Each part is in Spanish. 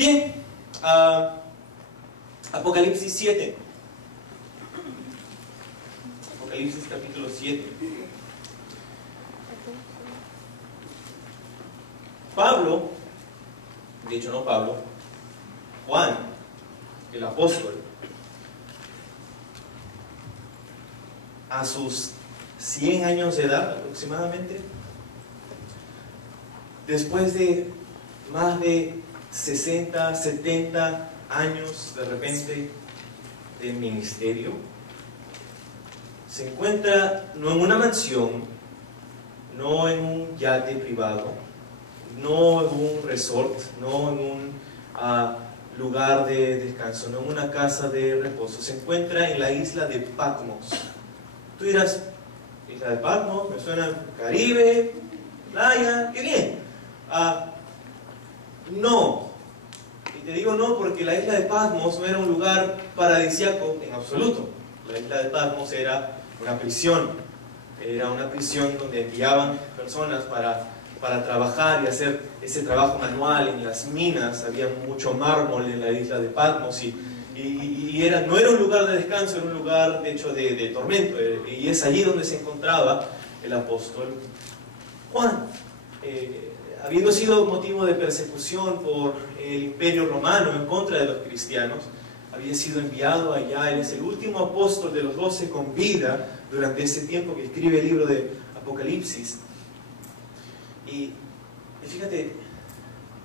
Bien, Apocalipsis 7. Apocalipsis capítulo 7. Pablo, de hecho no Pablo, Juan, el apóstol, a sus 100 años de edad aproximadamente, después de más de 60, 70 años de repente de ministerio, se encuentra no en una mansión, no en un yate privado, no en un resort, no en un lugar de descanso, no en una casa de reposo. Se encuentra en la isla de Patmos. Tú dirás, isla de Patmos, me suena Caribe, playa, qué bien. No. Y te digo no porque la isla de Patmos no era un lugar paradisíaco en absoluto. La isla de Patmos era una prisión. Era una prisión donde enviaban personas para trabajar y hacer ese trabajo manual en las minas. Había mucho mármol en la isla de Patmos y no era un lugar de descanso, era un lugar de hecho de tormento, y es allí donde se encontraba el apóstol Juan. Habiendo sido motivo de persecución por el Imperio Romano en contra de los cristianos, había sido enviado allá. Él es el último apóstol de los 12 con vida durante ese tiempo que escribe el libro de Apocalipsis. Y fíjate,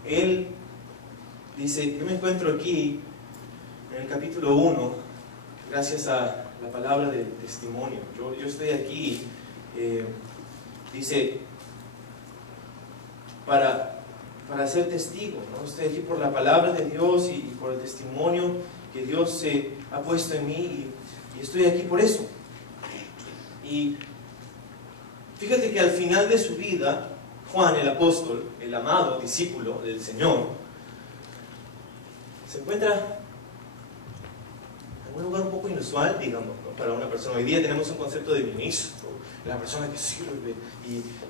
él dice, yo me encuentro aquí en el capítulo 1, gracias a la palabra de testimonio. Yo estoy aquí, dice, para ser testigo, ¿no? Estoy aquí por la palabra de Dios y por el testimonio que Dios se ha puesto en mí, y estoy aquí por eso. Y fíjate que al final de su vida, Juan el apóstol, el amado discípulo del Señor, se encuentra en un lugar un poco inusual, digamos, ¿no? Para una persona. Hoy día tenemos un concepto de ministro, la persona que sirve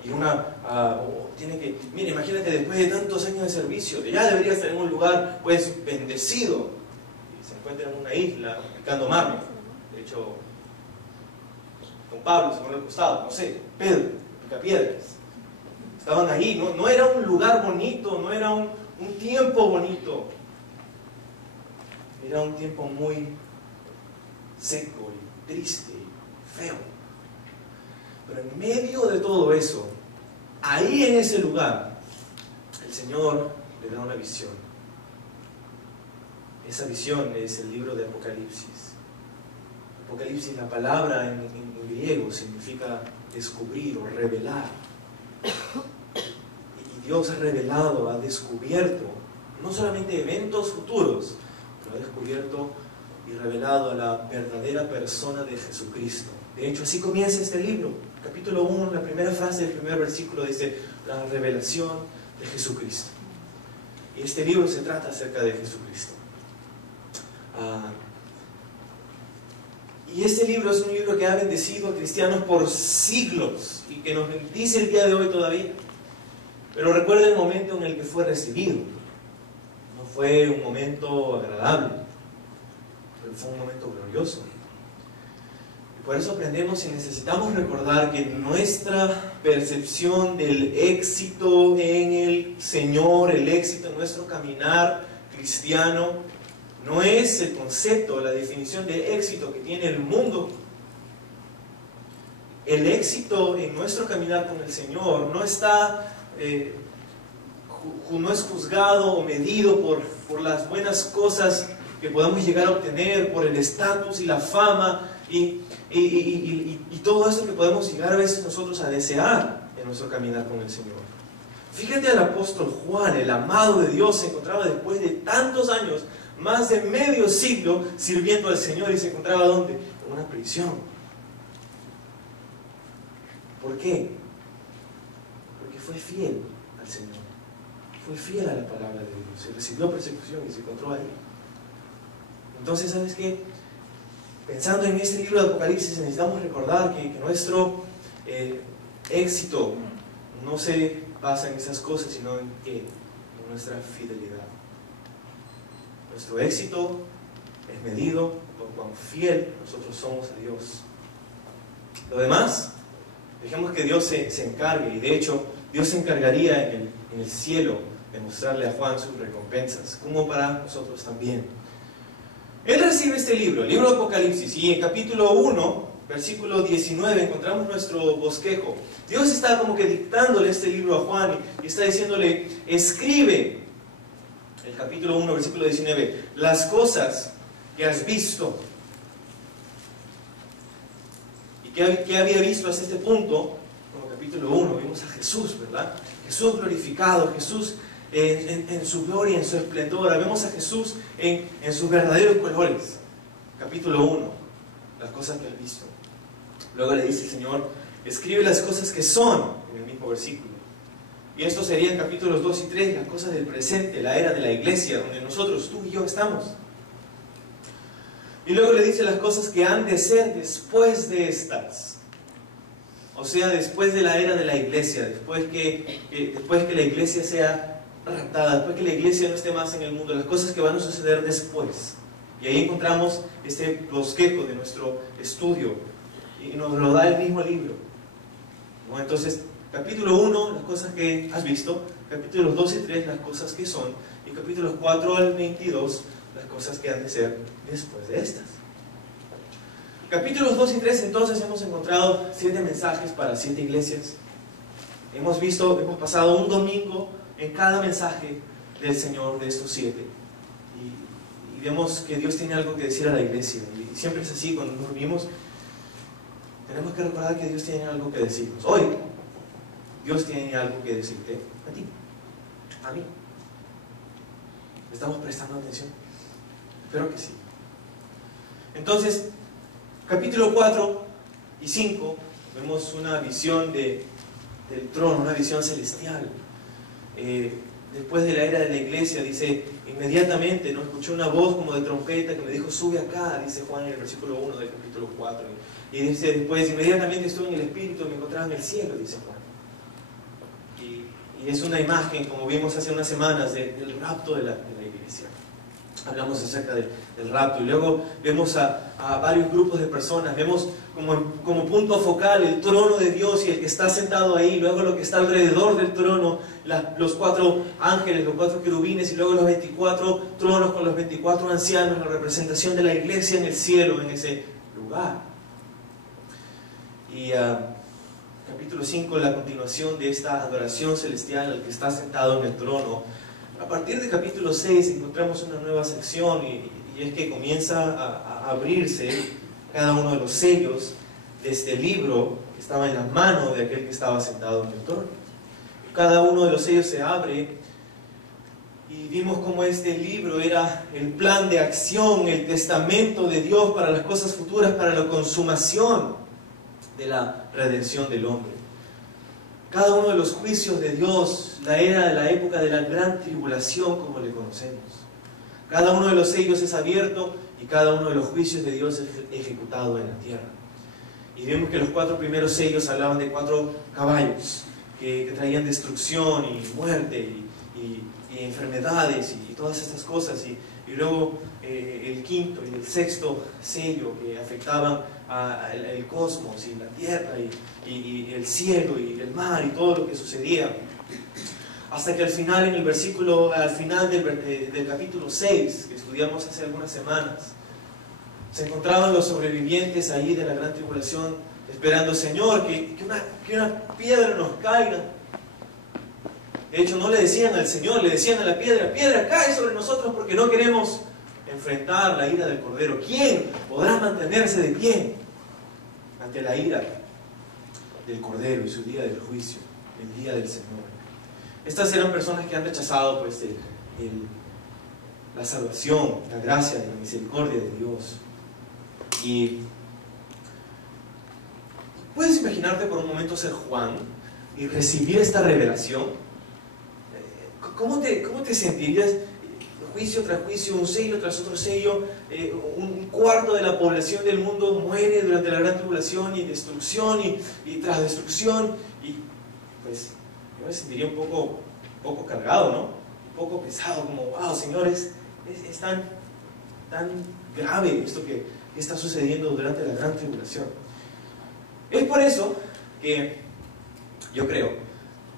y una tiene que, mira, imagínate, después de tantos años de servicio, ya debería estar en un lugar pues bendecido, y se encuentra en una isla picando mármol. De hecho, con Pablo se pone al costado, no sé, Pedro, pica piedras. Estaban ahí, no era un lugar bonito, no era un tiempo bonito, era un tiempo muy seco y triste y feo. Pero en medio de todo eso, ahí en ese lugar, el Señor le da una visión. Esa visión es el libro de Apocalipsis. Apocalipsis, la palabra en griego significa descubrir o revelar. Y Dios ha revelado, ha descubierto, no solamente eventos futuros, pero ha descubierto y revelado a la verdadera persona de Jesucristo. De hecho, así comienza este libro. Capítulo 1, la primera frase del primer versículo dice, la revelación de Jesucristo. Y este libro se trata acerca de Jesucristo. Y este libro es un libro que ha bendecido a cristianos por siglos y que nos bendice el día de hoy todavía. Pero recuerda el momento en el que fue recibido. No fue un momento agradable, pero fue un momento glorioso. Por eso aprendemos y necesitamos recordar que nuestra percepción del éxito en el Señor, el éxito en nuestro caminar cristiano, no es el concepto, la definición de éxito que tiene el mundo. El éxito en nuestro caminar con el Señor no está, no es juzgado o medido por las buenas cosas que podamos llegar a obtener, por el estatus y la fama y todo eso que podemos llegar a veces nosotros a desear en nuestro caminar con el Señor. Fíjate al apóstol Juan, el amado de Dios, se encontraba después de tantos años, más de medio siglo, sirviendo al Señor, y se encontraba ¿dónde? En una prisión. ¿Por qué? Porque fue fiel al Señor, fue fiel a la palabra de Dios, y recibió persecución y se encontró ahí. Entonces, ¿sabes qué? Pensando en este libro de Apocalipsis, necesitamos recordar que nuestro éxito no se basa en esas cosas, sino en nuestra fidelidad. Nuestro éxito es medido por cuán fiel nosotros somos a Dios. Lo demás, dejemos que Dios se encargue, y de hecho Dios se encargaría en el cielo de mostrarle a Juan sus recompensas, como para nosotros también. Él recibe este libro, el libro de Apocalipsis, y en capítulo 1, versículo 19, encontramos nuestro bosquejo. Dios está como que dictándole este libro a Juan y está diciéndole, escribe, el capítulo 1, versículo 19, las cosas que has visto. ¿Y qué había visto hasta este punto? Como capítulo 1, vimos a Jesús, ¿verdad? Jesús glorificado, Jesús en su gloria, en su esplendor. Vemos a Jesús en sus verdaderos colores. Capítulo 1, las cosas que has visto. Luego le dice el Señor, escribe las cosas que son, en el mismo versículo. Y esto sería en capítulos 2 y 3, las cosas del presente, la era de la iglesia, donde nosotros, tú y yo, estamos. Y luego le dice las cosas que han de ser después de estas. O sea, después de la era de la iglesia, después que la iglesia sea raptada, después que la iglesia no esté más en el mundo, las cosas que van a suceder después. Y ahí encontramos este bosquejo de nuestro estudio, y nos lo da el mismo libro, ¿no? Entonces, capítulo 1, las cosas que has visto, capítulos 2 y 3, las cosas que son, y capítulos 4 al 22, las cosas que han de ser después de estas. Capítulos 2 y 3, entonces, hemos encontrado 7 mensajes para 7 iglesias. Hemos pasado un domingo en cada mensaje del Señor de estos 7. Y vemos que Dios tiene algo que decir a la iglesia. Y siempre es así, cuando nos reunimos, tenemos que recordar que Dios tiene algo que decirnos. Hoy, Dios tiene algo que decirte a ti, a mí. ¿Estamos prestando atención? Espero que sí. Entonces, capítulo 4 y 5, vemos una visión del trono, una visión celestial. Después de la era de la iglesia, dice, inmediatamente, ¿no? Escuché una voz como de trompeta que me dijo, sube acá, dice Juan en el versículo 1 del capítulo 4. Y dice después, inmediatamente estuve en el Espíritu y me encontraba en el cielo, dice Juan. Y es una imagen, como vimos hace unas semanas, del rapto de la iglesia. Hablamos acerca del rapto, y luego vemos a varios grupos de personas. Vemos como punto focal el trono de Dios y el que está sentado ahí, luego lo que está alrededor del trono, los 4 ángeles, los 4 querubines, y luego los 24 tronos con los 24 ancianos, la representación de la iglesia en el cielo, en ese lugar. Y capítulo 5, la continuación de esta adoración celestial al que está sentado en el trono. A partir de capítulo 6 encontramos una nueva sección, y es que comienza a abrirse cada uno de los sellos de este libro que estaba en la mano de aquel que estaba sentado en el trono. Cada uno de los sellos se abre, y vimos cómo este libro era el plan de acción, el testamento de Dios para las cosas futuras, para la consumación de la redención del hombre. Cada uno de los juicios de Dios, la época de la gran tribulación como le conocemos. Cada uno de los sellos es abierto y cada uno de los juicios de Dios es ejecutado en la tierra. Y vemos que los 4 primeros sellos hablaban de 4 caballos que traían destrucción y muerte y enfermedades y todas estas cosas. Y luego el quinto y el sexto sello que afectaban al cosmos y la tierra y el cielo y el mar y todo lo que sucedía. Hasta que al final, al final del capítulo 6, que estudiamos hace algunas semanas, se encontraban los sobrevivientes ahí de la gran tribulación, esperando, Señor, que una piedra nos caiga. De hecho, no le decían al Señor, le decían a la piedra, piedra, cae sobre nosotros porque no queremos enfrentar la ira del Cordero. ¿Quién podrá mantenerse de pie ante la ira del Cordero y su día del juicio, el día del Señor? Estas eran personas que han rechazado pues la salvación, la gracia y la misericordia de Dios. Y puedes imaginarte por un momento ser Juan y recibir esta revelación. ¿Cómo te sentirías? Juicio tras juicio, un sello tras otro sello, un cuarto de la población del mundo muere durante la gran tribulación, y destrucción y tras destrucción, y pues yo me sentiría un poco cargado, ¿no? Un poco pesado, como, wow, señores, es tan grave esto que está sucediendo durante la gran tribulación. Es por eso que yo creo,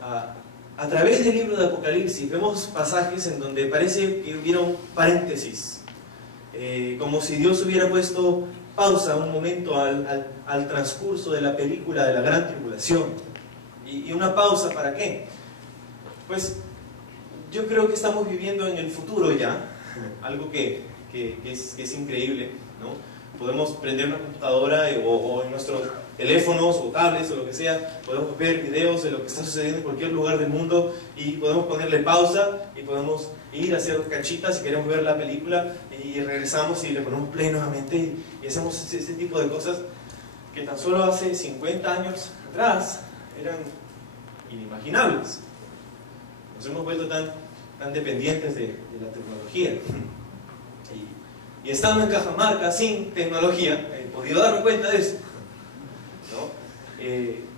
a través del libro de Apocalipsis vemos pasajes en donde parece que hubieron paréntesis, como si Dios hubiera puesto pausa un momento al transcurso de la película de la gran tribulación. ¿Y una pausa para qué? Pues yo creo que estamos viviendo en el futuro ya, algo que es increíble, ¿no? Podemos prender una computadora o en nuestros teléfonos o tablets o lo que sea, podemos ver videos de lo que está sucediendo en cualquier lugar del mundo y podemos ponerle pausa y podemos ir a hacer cachitas si queremos ver la película y regresamos y le ponemos play nuevamente y hacemos este tipo de cosas que tan solo hace 50 años atrás eran inimaginables. Nos hemos vuelto tan dependientes de la tecnología. Y estando en Cajamarca sin tecnología, he podido darme cuenta de eso, ¿no?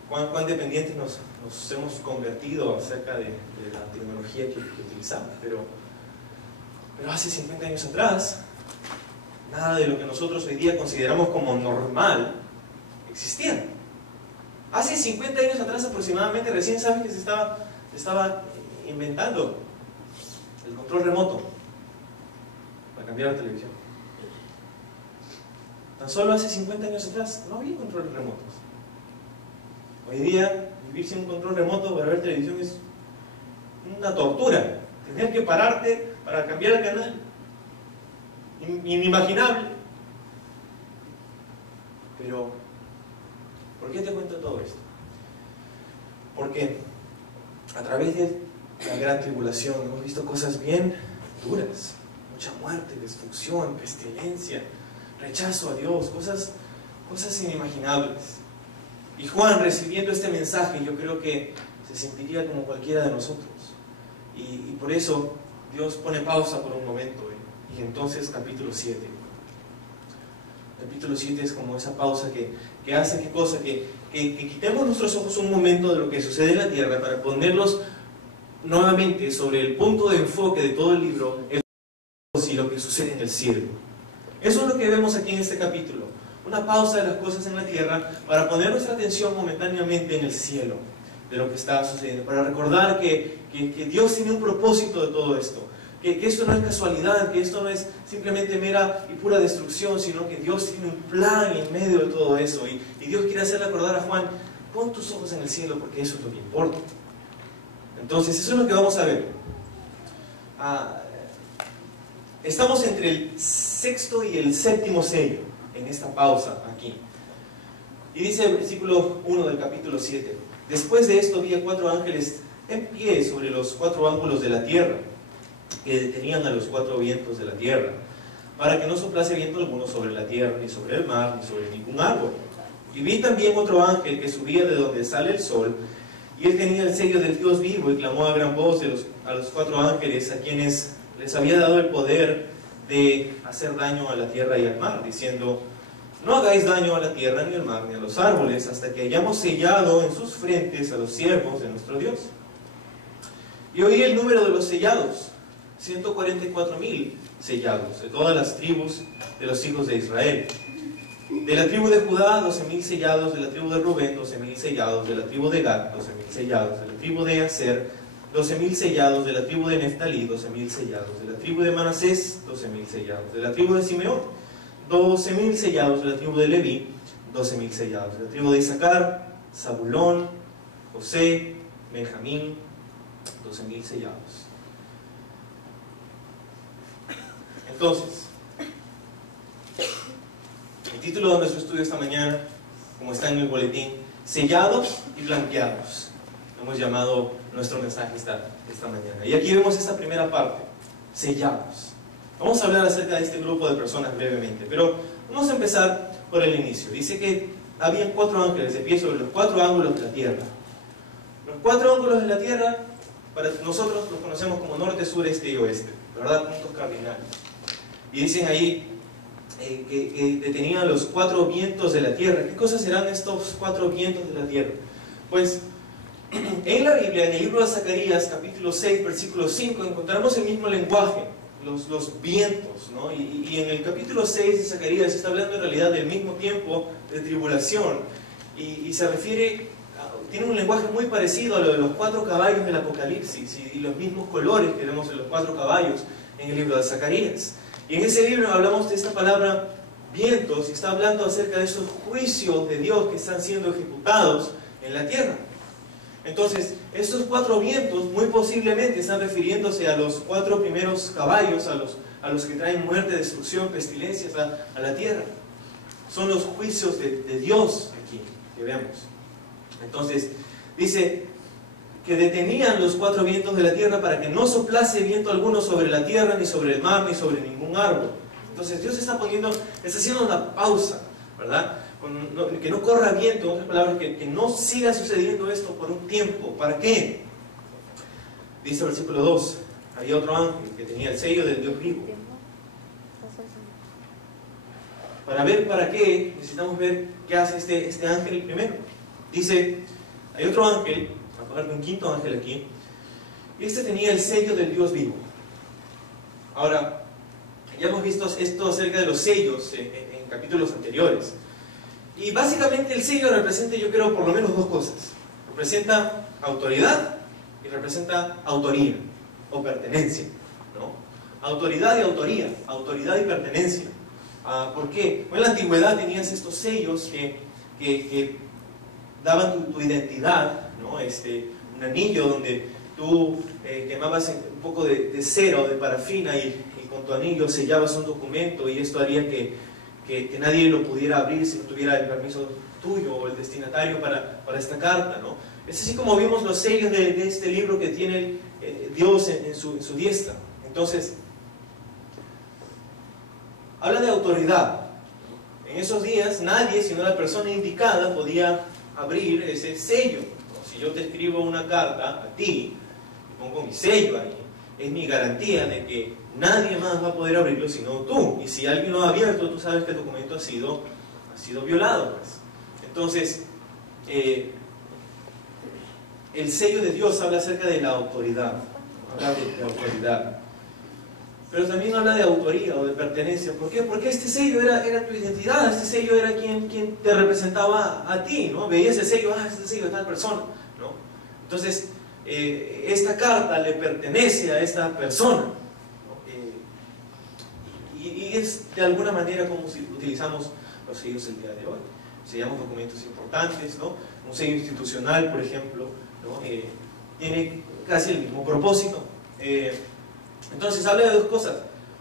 Cuán dependientes nos hemos convertido acerca de la tecnología que utilizamos. Pero hace 50 años atrás, nada de lo que nosotros hoy día consideramos como normal existía. Hace 50 años atrás aproximadamente, recién sabes que se estaba inventando el control remoto para cambiar la televisión. Tan solo hace 50 años atrás no había controles remotos. Hoy día vivir sin un control remoto para ver televisión es una tortura. Tener que pararte para cambiar el canal, inimaginable. Pero ¿por qué te cuento todo esto? Porque a través de la gran tribulación hemos visto cosas bien duras, mucha muerte, destrucción, pestilencia, rechazo a Dios, cosas inimaginables. Y Juan, recibiendo este mensaje, yo creo que se sentiría como cualquiera de nosotros. Y por eso Dios pone pausa por un momento. Y entonces capítulo 7. Capítulo 7 es como esa pausa que hace ¿qué cosa? Que quitemos nuestros ojos un momento de lo que sucede en la tierra para ponerlos nuevamente sobre el punto de enfoque de todo el libro y lo que sucede en el cielo. Eso es lo que vemos aquí en este capítulo. Una pausa de las cosas en la tierra para poner nuestra atención momentáneamente en el cielo, de lo que está sucediendo, para recordar que Dios tiene un propósito de todo esto, que esto no es casualidad, que esto no es simplemente mera y pura destrucción, sino que Dios tiene un plan en medio de todo eso, y Dios quiere hacerle acordar a Juan: pon tus ojos en el cielo porque eso es lo que importa. Entonces eso es lo que vamos a ver. Estamos entre el sexto y el séptimo sello en esta pausa aquí. Y dice el versículo 1 del capítulo 7: después de esto vi a 4 ángeles en pie sobre los 4 ángulos de la tierra, que detenían a los 4 vientos de la tierra, para que no soplase viento alguno sobre la tierra, ni sobre el mar, ni sobre ningún árbol. Y vi también otro ángel que subía de donde sale el sol, y él tenía el sello del Dios vivo, y clamó a gran voz a los 4 ángeles, a quienes les había dado el poder de hacer daño a la tierra y al mar, diciendo: no hagáis daño a la tierra, ni al mar, ni a los árboles, hasta que hayamos sellado en sus frentes a los siervos de nuestro Dios. Y oí el número de los sellados: 144,000 sellados, de todas las tribus de los hijos de Israel. De la tribu de Judá, 12,000 sellados; de la tribu de Rubén, 12,000 sellados; de la tribu de Gad, 12,000 sellados; de la tribu de Aser, 12,000 sellados; de la tribu de Neftalí, 12,000 sellados; de la tribu de Manasés, 12,000 sellados; de la tribu de Simeón, 12,000 sellados; de la tribu de Leví, 12,000 sellados; de la tribu de Isaacar, Zabulón, José, Benjamín, 12,000 sellados. Entonces, el título de nuestro estudio esta mañana, como está en el boletín: sellados y blanqueados. Hemos llamado nuestro mensaje esta mañana. Y aquí vemos esta primera parte: sellados. Vamos a hablar acerca de este grupo de personas brevemente, pero vamos a empezar por el inicio. Dice que había 4 ángeles de pie sobre los 4 ángulos de la tierra. Los 4 ángulos de la tierra, para nosotros los conocemos como norte, sur, este y oeste, ¿verdad? Puntos cardinales. Y dicen ahí que detenían los 4 vientos de la tierra. ¿Qué cosas serán estos 4 vientos de la tierra? Pues en la Biblia, en el libro de Zacarías, capítulo 6, versículo 5, encontramos el mismo lenguaje los vientos, ¿no? Y en el capítulo 6 de Zacarías se está hablando en realidad del mismo tiempo de tribulación, y se refiere, tiene un lenguaje muy parecido a lo de los 4 caballos del Apocalipsis, y los mismos colores que vemos en los 4 caballos en el libro de Zacarías. Y en ese libro hablamos de esta palabra vientos, y está hablando acerca de esos juicios de Dios que están siendo ejecutados en la tierra. Entonces, estos 4 vientos muy posiblemente están refiriéndose a los 4 primeros caballos, a los que traen muerte, destrucción, pestilencias a la tierra. Son los juicios de Dios aquí que vemos. Entonces, dice que detenían los 4 vientos de la tierra para que no soplase viento alguno sobre la tierra, ni sobre el mar, ni sobre ningún árbol. Entonces, Dios está haciendo una pausa, ¿verdad? Que no corra viento, en otras palabras, que no siga sucediendo esto por un tiempo. ¿Para qué? Dice el versículo 2, había otro ángel que tenía el sello del Dios vivo. Para ver para qué, necesitamos ver qué hace este ángel primero. Dice, hay otro ángel, aparte un quinto ángel aquí, y este tenía el sello del Dios vivo. Ahora, ya hemos visto esto acerca de los sellos en capítulos anteriores. Y básicamente el sello representa, yo creo, por lo menos 2 cosas. Representa autoridad y representa autoría o pertenencia, ¿no? Autoridad y autoría, autoridad y pertenencia. ¿Por qué? Bueno, en la antigüedad tenías estos sellos que daban tu identidad, ¿no? Un anillo donde tú quemabas un poco de cera o de parafina y con tu anillo sellabas un documento, y esto haría que nadie lo pudiera abrir si no tuviera el permiso tuyo o el destinatario para esta carta, ¿no? Es así como vimos los sellos de este libro que tiene Dios en su diestra. Entonces, habla de autoridad. En esos días nadie, sino la persona indicada, podía abrir ese sello, ¿no? Si yo te escribo una carta a ti y pongo mi sello ahí, es mi garantía de que nadie más va a poder abrirlo sino tú. Y si alguien lo ha abierto, tú sabes que el documento ha sido violado, pues. Entonces, el sello de Dios habla acerca de la autoridad, habla de autoridad. Pero también habla de autoría o de pertenencia. ¿Por qué? Porque este sello era tu identidad, este sello era quien te representaba a ti, ¿no? Veías el sello, este sello de tal persona, ¿no? Entonces, esta carta le pertenece a esta persona, ¿no? Y es de alguna manera como si utilizamos los sellos el día de hoy. Sellamos documentos importantes, ¿no? Un sello institucional, por ejemplo, ¿no? Tiene casi el mismo propósito. Entonces habla de 2 cosas,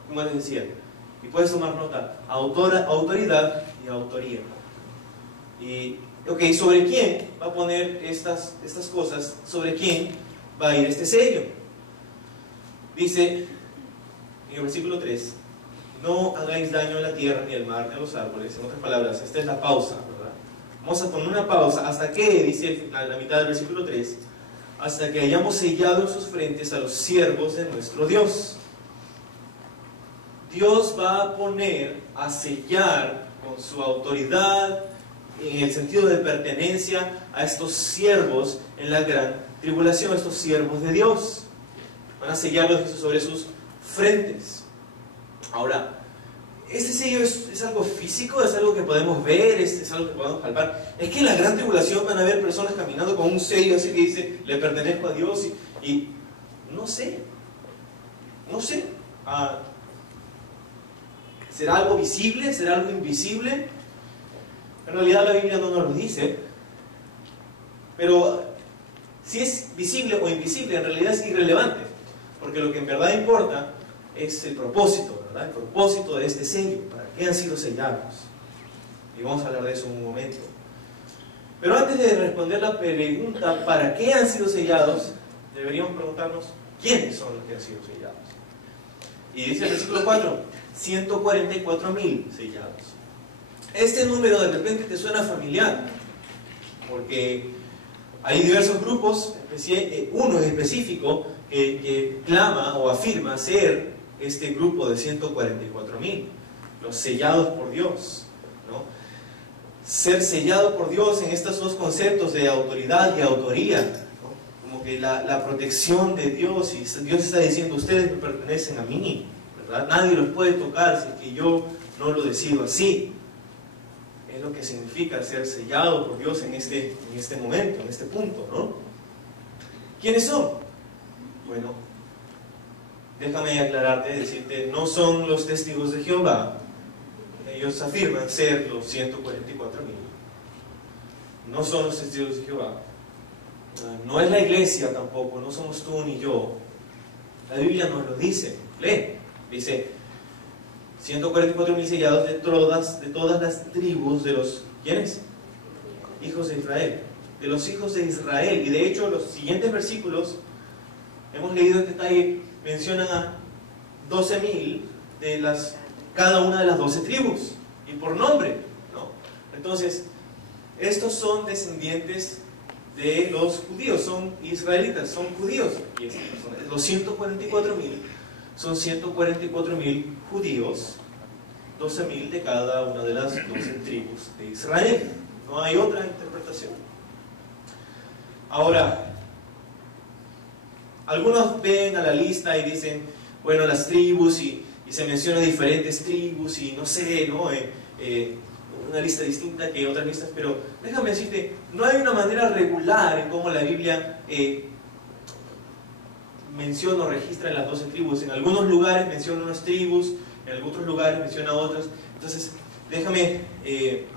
como les decía, y puedes tomar nota: autoridad y autoría. Y ¿sobre quién va a poner estas cosas? ¿Sobre quién va a ir este sello? Dice en el versículo 3: no hagáis daño a la tierra, ni al mar, ni a los árboles. En otras palabras, esta es la pausa, ¿verdad? Vamos a poner una pausa. ¿Hasta qué? Dice a la mitad del versículo 3: hasta que hayamos sellado en sus frentes a los siervos de nuestro Dios. Dios va a poner a sellar con su autoridad, en el sentido de pertenencia, a estos siervos en la gran tribulación, estos siervos de Dios. Van a sellarlos sobre sus frentes. Ahora, ¿este sello es algo físico? ¿Es algo que podemos ver? ¿Es algo que podemos palpar? Es que en la gran tribulación van a haber personas caminando con un sello así que dice, le pertenezco a Dios, y no sé. ¿Será algo visible? ¿Será algo invisible? En realidad la Biblia no nos lo dice. Pero si es visible o invisible, en realidad es irrelevante. Porque lo que en verdad importa es el propósito, ¿verdad? El propósito de este sello. ¿Para qué han sido sellados? Y vamos a hablar de eso en un momento. Pero antes de responder la pregunta, ¿para qué han sido sellados? Deberíamos preguntarnos, ¿quiénes son los que han sido sellados? Y dice el versículo 4, 144,000 sellados. Este número de repente te suena familiar, porque hay diversos grupos, uno en específico, que clama o afirma ser este grupo de 144,000, los sellados por Dios, ¿no? Ser sellado por Dios en estos 2 conceptos de autoridad y autoría, ¿no? Como que la protección de Dios, y Dios está diciendo, ustedes me pertenecen a mí, ¿verdad? Nadie los puede tocar si es que yo no lo decido así. Es lo que significa ser sellado por Dios en este momento, en este punto, ¿no? ¿Quiénes son? Bueno, déjame aclararte, decirte, no son los testigos de Jehová. Ellos afirman ser los 144,000. No son los testigos de Jehová. No es la iglesia tampoco, no somos tú ni yo. La Biblia nos lo dice. Lee. Dice, 144,000 sellados de todas las tribus de los, ¿quiénes? Hijos de Israel. De los hijos de Israel. Y de hecho, los siguientes versículos, hemos leído en detalle, mencionan a 12,000 de cada una de las 12 tribus. Y por nombre, ¿no? Entonces, estos son descendientes de los judíos, son israelitas, son judíos. Y los 144,000 son 144,000 judíos, 12,000 de cada una de las 12 tribus de Israel. No hay otra interpretación. Ahora, algunos ven a la lista y dicen, bueno, las tribus, y se mencionan diferentes tribus, y no sé, ¿no? Una lista distinta que otras listas, pero déjame decirte, no hay una manera regular en cómo la Biblia menciona o registra en las 12 tribus. En algunos lugares menciona unas tribus, en otros lugares menciona otras. Entonces, déjame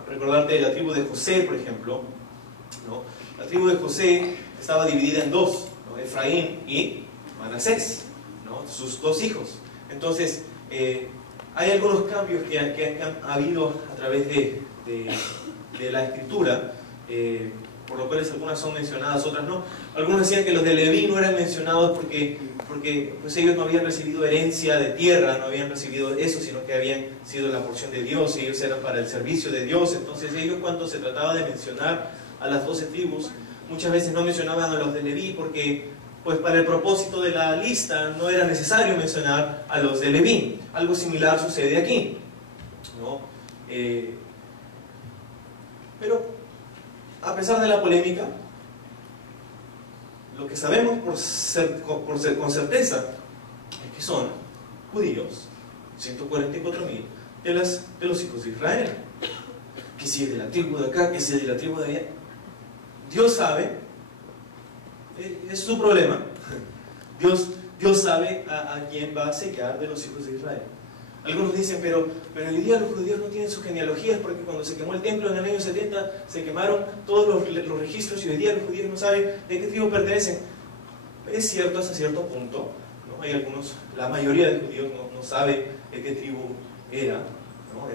recordarte de la tribu de José, por ejemplo, ¿no? La tribu de José estaba dividida en dos, ¿no? Efraín y Manasés, ¿no? Sus dos hijos. Entonces, hay algunos cambios que han habido a través de la escritura, por lo cuales algunas son mencionadas, otras no. Algunos decían que los de Leví no eran mencionados porque pues ellos no habían recibido herencia de tierra, no habían recibido eso, sino que habían sido la porción de Dios, y ellos eran para el servicio de Dios. Entonces ellos, cuando se trataba de mencionar a las 12 tribus, muchas veces no mencionaban a los de Leví porque pues para el propósito de la lista no era necesario mencionar a los de Leví. Algo similar sucede aquí, ¿no? Pero a pesar de la polémica, lo que sabemos con certeza es que son judíos, 144,000 de los hijos de Israel. Que si es de la tribu de acá, que si es de la tribu de allá, Dios sabe. Es su problema. Dios sabe a quién va a sellar de los hijos de Israel. Algunos dicen, pero hoy día los judíos no tienen sus genealogías, porque cuando se quemó el templo en el año 70, se quemaron todos los registros, y hoy día los judíos no saben de qué tribu pertenecen. Es cierto hasta cierto punto, ¿no? Hay algunos, la mayoría de judíos no sabe de qué tribu era, ¿no?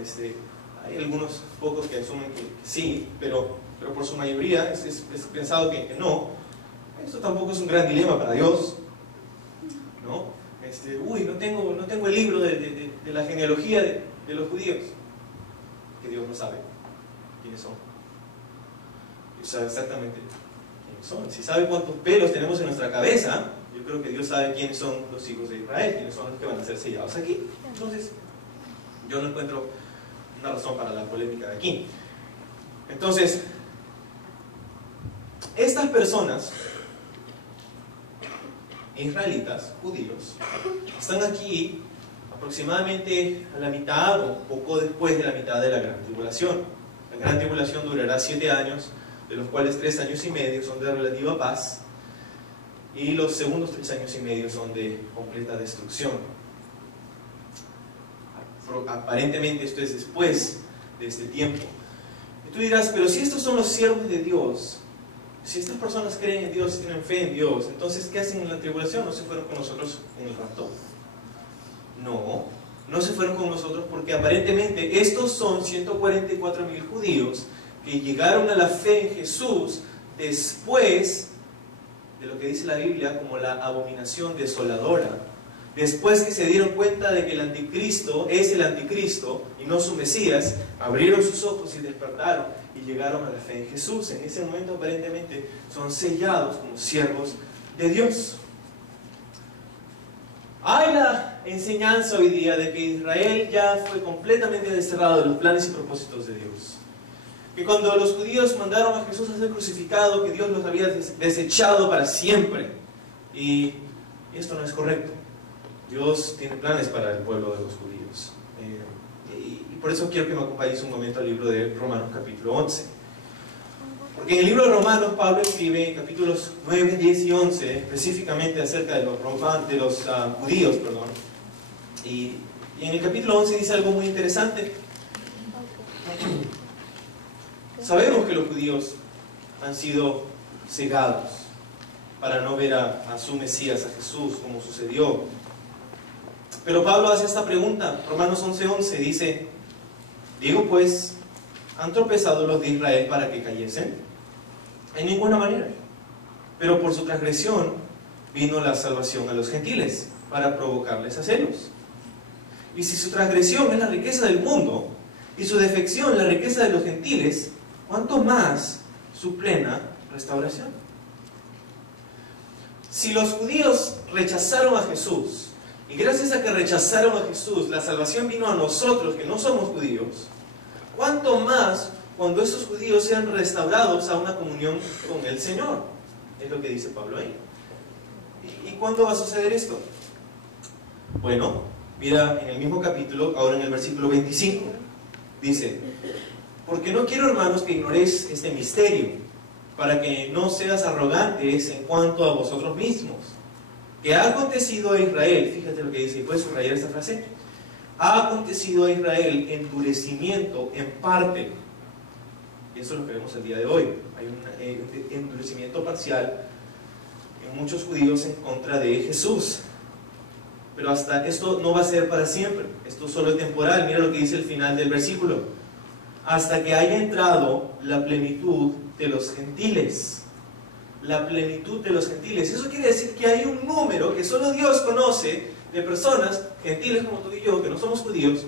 Hay algunos pocos que asumen que sí, pero por su mayoría es pensado que no. Esto tampoco es un gran dilema para Dios, ¿no? No tengo el libro de la genealogía de los judíos. Que Dios no sabe quiénes son. Dios sabe exactamente quiénes son. Si sabe cuántos pelos tenemos en nuestra cabeza, yo creo que Dios sabe quiénes son los hijos de Israel, quiénes son los que van a ser sellados aquí. Entonces, yo no encuentro una razón para la polémica de aquí. Entonces, estas personas israelitas, judíos, están aquí aproximadamente a la mitad o poco después de la mitad de la Gran Tribulación. La Gran Tribulación durará 7 años, de los cuales 3 años y medio son de relativa paz, y los segundos 3 años y medio son de completa destrucción. Aparentemente esto es después de este tiempo. Y tú dirás, pero si estos son los siervos de Dios, si estas personas creen en Dios y tienen fe en Dios, entonces ¿qué hacen en la tribulación? ¿No se fueron con nosotros en el rapto? No se fueron con nosotros, porque aparentemente estos son 144,000 judíos que llegaron a la fe en Jesús después de lo que dice la Biblia como la abominación desoladora. Después que se dieron cuenta de que el anticristo es el anticristo y no su Mesías, abrieron sus ojos y despertaron y llegaron a la fe en Jesús. En ese momento aparentemente son sellados como siervos de Dios. Hay la enseñanza hoy día de que Israel ya fue completamente desterrado de los planes y propósitos de Dios. Que cuando los judíos mandaron a Jesús a ser crucificado, que Dios los había desechado para siempre. Y esto no es correcto. Dios tiene planes para el pueblo de los judíos. Y por eso quiero que me acompañes un momento al libro de Romanos capítulo 11. Porque en el libro de Romanos Pablo escribe en capítulos 9, 10 y 11 específicamente acerca de los judíos. Y en el capítulo 11 dice algo muy interesante. Sabemos que los judíos han sido cegados para no ver a su Mesías, a Jesús, como sucedió. Pero Pablo hace esta pregunta, Romanos 11:11 dice: digo pues, ¿han tropezado los de Israel para que cayesen? En ninguna manera. Pero por su transgresión vino la salvación a los gentiles, para provocarles a celos. Y si su transgresión es la riqueza del mundo, y su defección la riqueza de los gentiles, ¿cuánto más su plena restauración? Si los judíos rechazaron a Jesús, y gracias a que rechazaron a Jesús, la salvación vino a nosotros que no somos judíos, ¿cuánto más cuando esos judíos sean restaurados a una comunión con el Señor? Es lo que dice Pablo ahí. ¿Y cuándo va a suceder esto? Bueno, mira en el mismo capítulo, ahora en el versículo 25, dice: porque no quiero, hermanos, que ignoréis este misterio, para que no seas arrogantes en cuanto a vosotros mismos, que ha acontecido a Israel, fíjate lo que dice, y puedes subrayar esta frase: ha acontecido a Israel endurecimiento en parte. Y eso es lo que vemos el día de hoy. Hay un endurecimiento parcial en muchos judíos en contra de Jesús. Pero hasta esto no va a ser para siempre, esto solo es temporal. Mira lo que dice el final del versículo: hasta que haya entrado la plenitud de los gentiles. La plenitud de los gentiles. Eso quiere decir que hay un número que solo Dios conoce de personas, gentiles como tú y yo, que no somos judíos,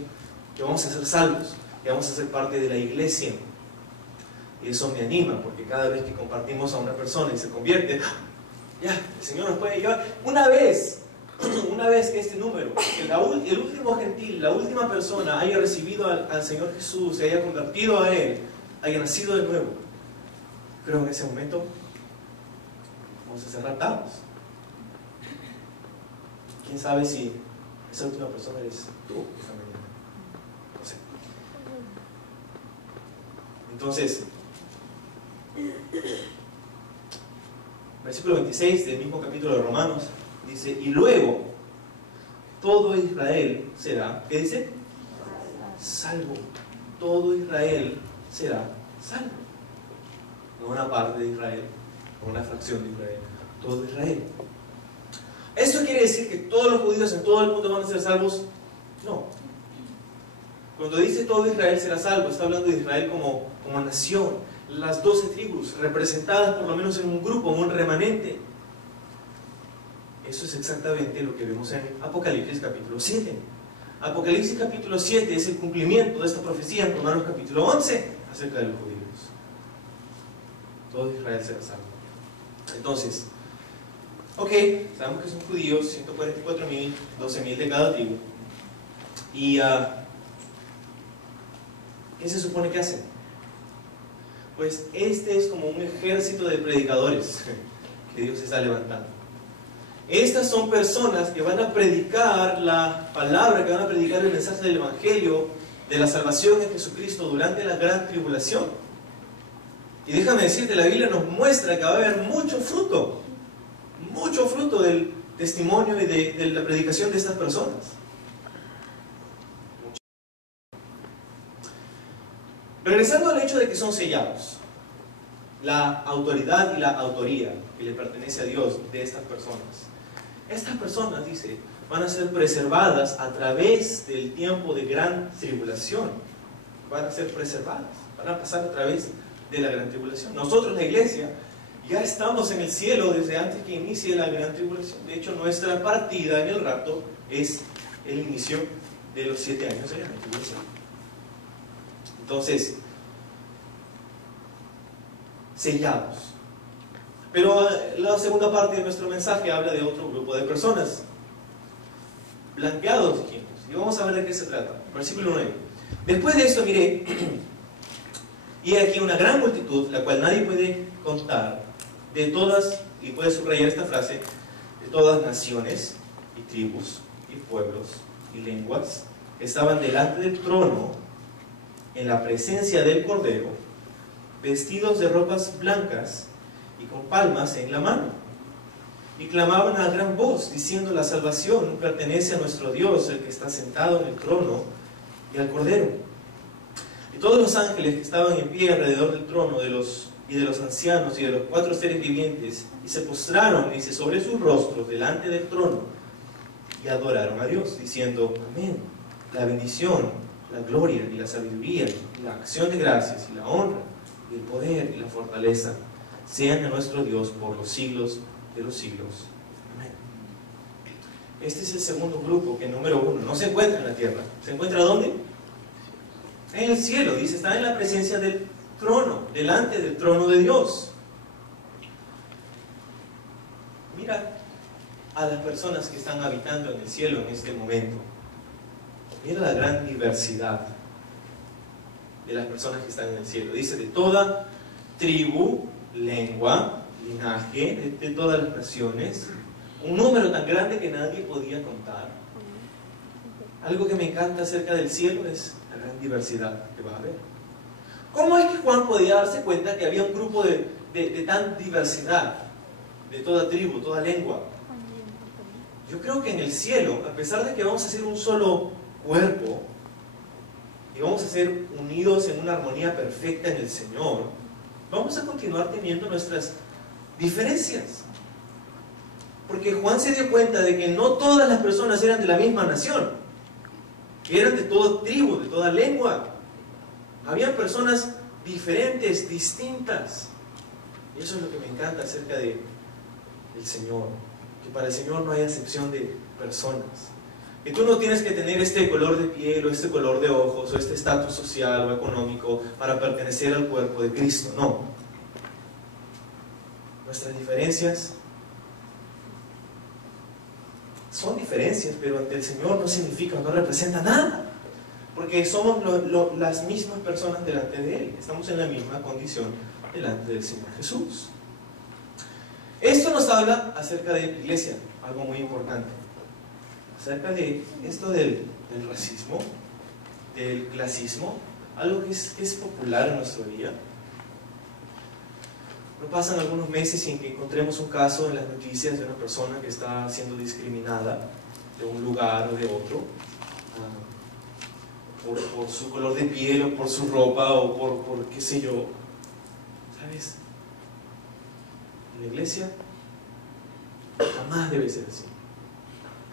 que vamos a ser salvos, que vamos a ser parte de la iglesia. Y eso me anima, porque cada vez que compartimos a una persona y se convierte, ya, el Señor nos puede llevar. Una vez que este número, que el último gentil, la última persona haya recibido al Señor Jesús, se haya convertido a Él, haya nacido de nuevo, creo que en ese momento vamos a ser raptados. ¿Quién sabe si esa última persona eres tú esta mañana? No sé. Entonces, versículo 26 del mismo capítulo de Romanos dice: y luego todo Israel será, ¿qué dice? Salvo. Todo Israel será salvo. No una parte de Israel, no una fracción de Israel, todo Israel. ¿Esto quiere decir que todos los judíos en todo el mundo van a ser salvos? No. Cuando dice todo Israel será salvo, está hablando de Israel como nación, las 12 tribus representadas por lo menos en un grupo, en un remanente. Eso es exactamente lo que vemos en Apocalipsis capítulo 7. Apocalipsis capítulo 7 es el cumplimiento de esta profecía en Romanos capítulo 11 acerca de los judíos. Todo Israel será salvo. Entonces, ok, sabemos que son judíos, 144.000, 12.000 de cada tribu. ¿Y qué se supone que hacen? Pues este es como un ejército de predicadores que Dios está levantando. Estas son personas que van a predicar la palabra, que van a predicar el mensaje del Evangelio de la salvación en Jesucristo durante la gran tribulación. Y déjame decirte, la Biblia nos muestra que va a haber mucho fruto del testimonio y de la predicación de estas personas. Regresando al hecho de que son sellados, la autoridad y la autoría que le pertenece a Dios de estas personas, dice, van a ser preservadas a través del tiempo de gran tribulación. Van a ser preservadas, van a pasar a través de la gran tribulación. Nosotros, la iglesia, ya estamos en el cielo desde antes que inicie la gran tribulación. De hecho, nuestra partida en el rapto es el inicio de los 7 años de la gran tribulación. Entonces, sellados. Pero la segunda parte de nuestro mensaje habla de otro grupo de personas, blanqueados, dijimos. Y vamos a ver de qué se trata. Versículo 9. Después de esto miré, y aquí una gran multitud, la cual nadie puede contar, de todas, y puede subrayar esta frase, de todas naciones y tribus y pueblos y lenguas estaban delante del trono en la presencia del Cordero, vestidos de ropas blancas y con palmas en la mano. Y clamaban a gran voz, diciendo: la salvación pertenece a nuestro Dios, el que está sentado en el trono, y al Cordero. Y todos los ángeles que estaban en pie alrededor del trono de los ancianos y de los 4 seres vivientes, y se postraron, dice, sobre sus rostros delante del trono, y adoraron a Dios, diciendo: amén. La bendición, la gloria y la sabiduría, y la acción de gracias y la honra, y el poder y la fortaleza sean a nuestro Dios por los siglos de los siglos. Amén. Este es el segundo grupo, que número 1 no se encuentra en la tierra. ¿Se encuentra dónde? En el cielo, dice, está en la presencia del trono, delante del trono de Dios. Mira a las personas que están habitando en el cielo en este momento. Mira la gran diversidad de las personas que están en el cielo. Dice: de toda tribu, lengua, linaje, de todas las naciones. Un número tan grande que nadie podía contar. Algo que me encanta acerca del cielo es la gran diversidad que va a haber. ¿Cómo es que Juan podía darse cuenta que había un grupo de tan diversidad, de toda tribu, toda lengua? Yo creo que en el cielo, a pesar de que vamos a ser un solo cuerpo y vamos a ser unidos en una armonía perfecta en el Señor, vamos a continuar teniendo nuestras diferencias. Porque Juan se dio cuenta de que no todas las personas eran de la misma nación, que eran de toda tribu, de toda lengua. Habían personas diferentes, distintas. Y eso es lo que me encanta acerca del Señor, que para el Señor no hay acepción de personas. Que tú no tienes que tener este color de piel, o este color de ojos, o este estatus social o económico para pertenecer al cuerpo de Cristo. No. Nuestras diferencias son diferencias, pero ante el Señor no significa, no representa nada, porque somos las mismas personas delante de Él. Estamos en la misma condición delante del Señor Jesús. Esto nos habla acerca de la iglesia, algo muy importante, acerca de esto del racismo, del clasismo, algo que es popular en nuestro día. No pasan algunos meses sin que encontremos un caso en las noticias de una persona que está siendo discriminada de un lugar o de otro, por su color de piel, o por su ropa, o por qué sé yo. ¿Sabes? En la iglesia jamás debe ser así.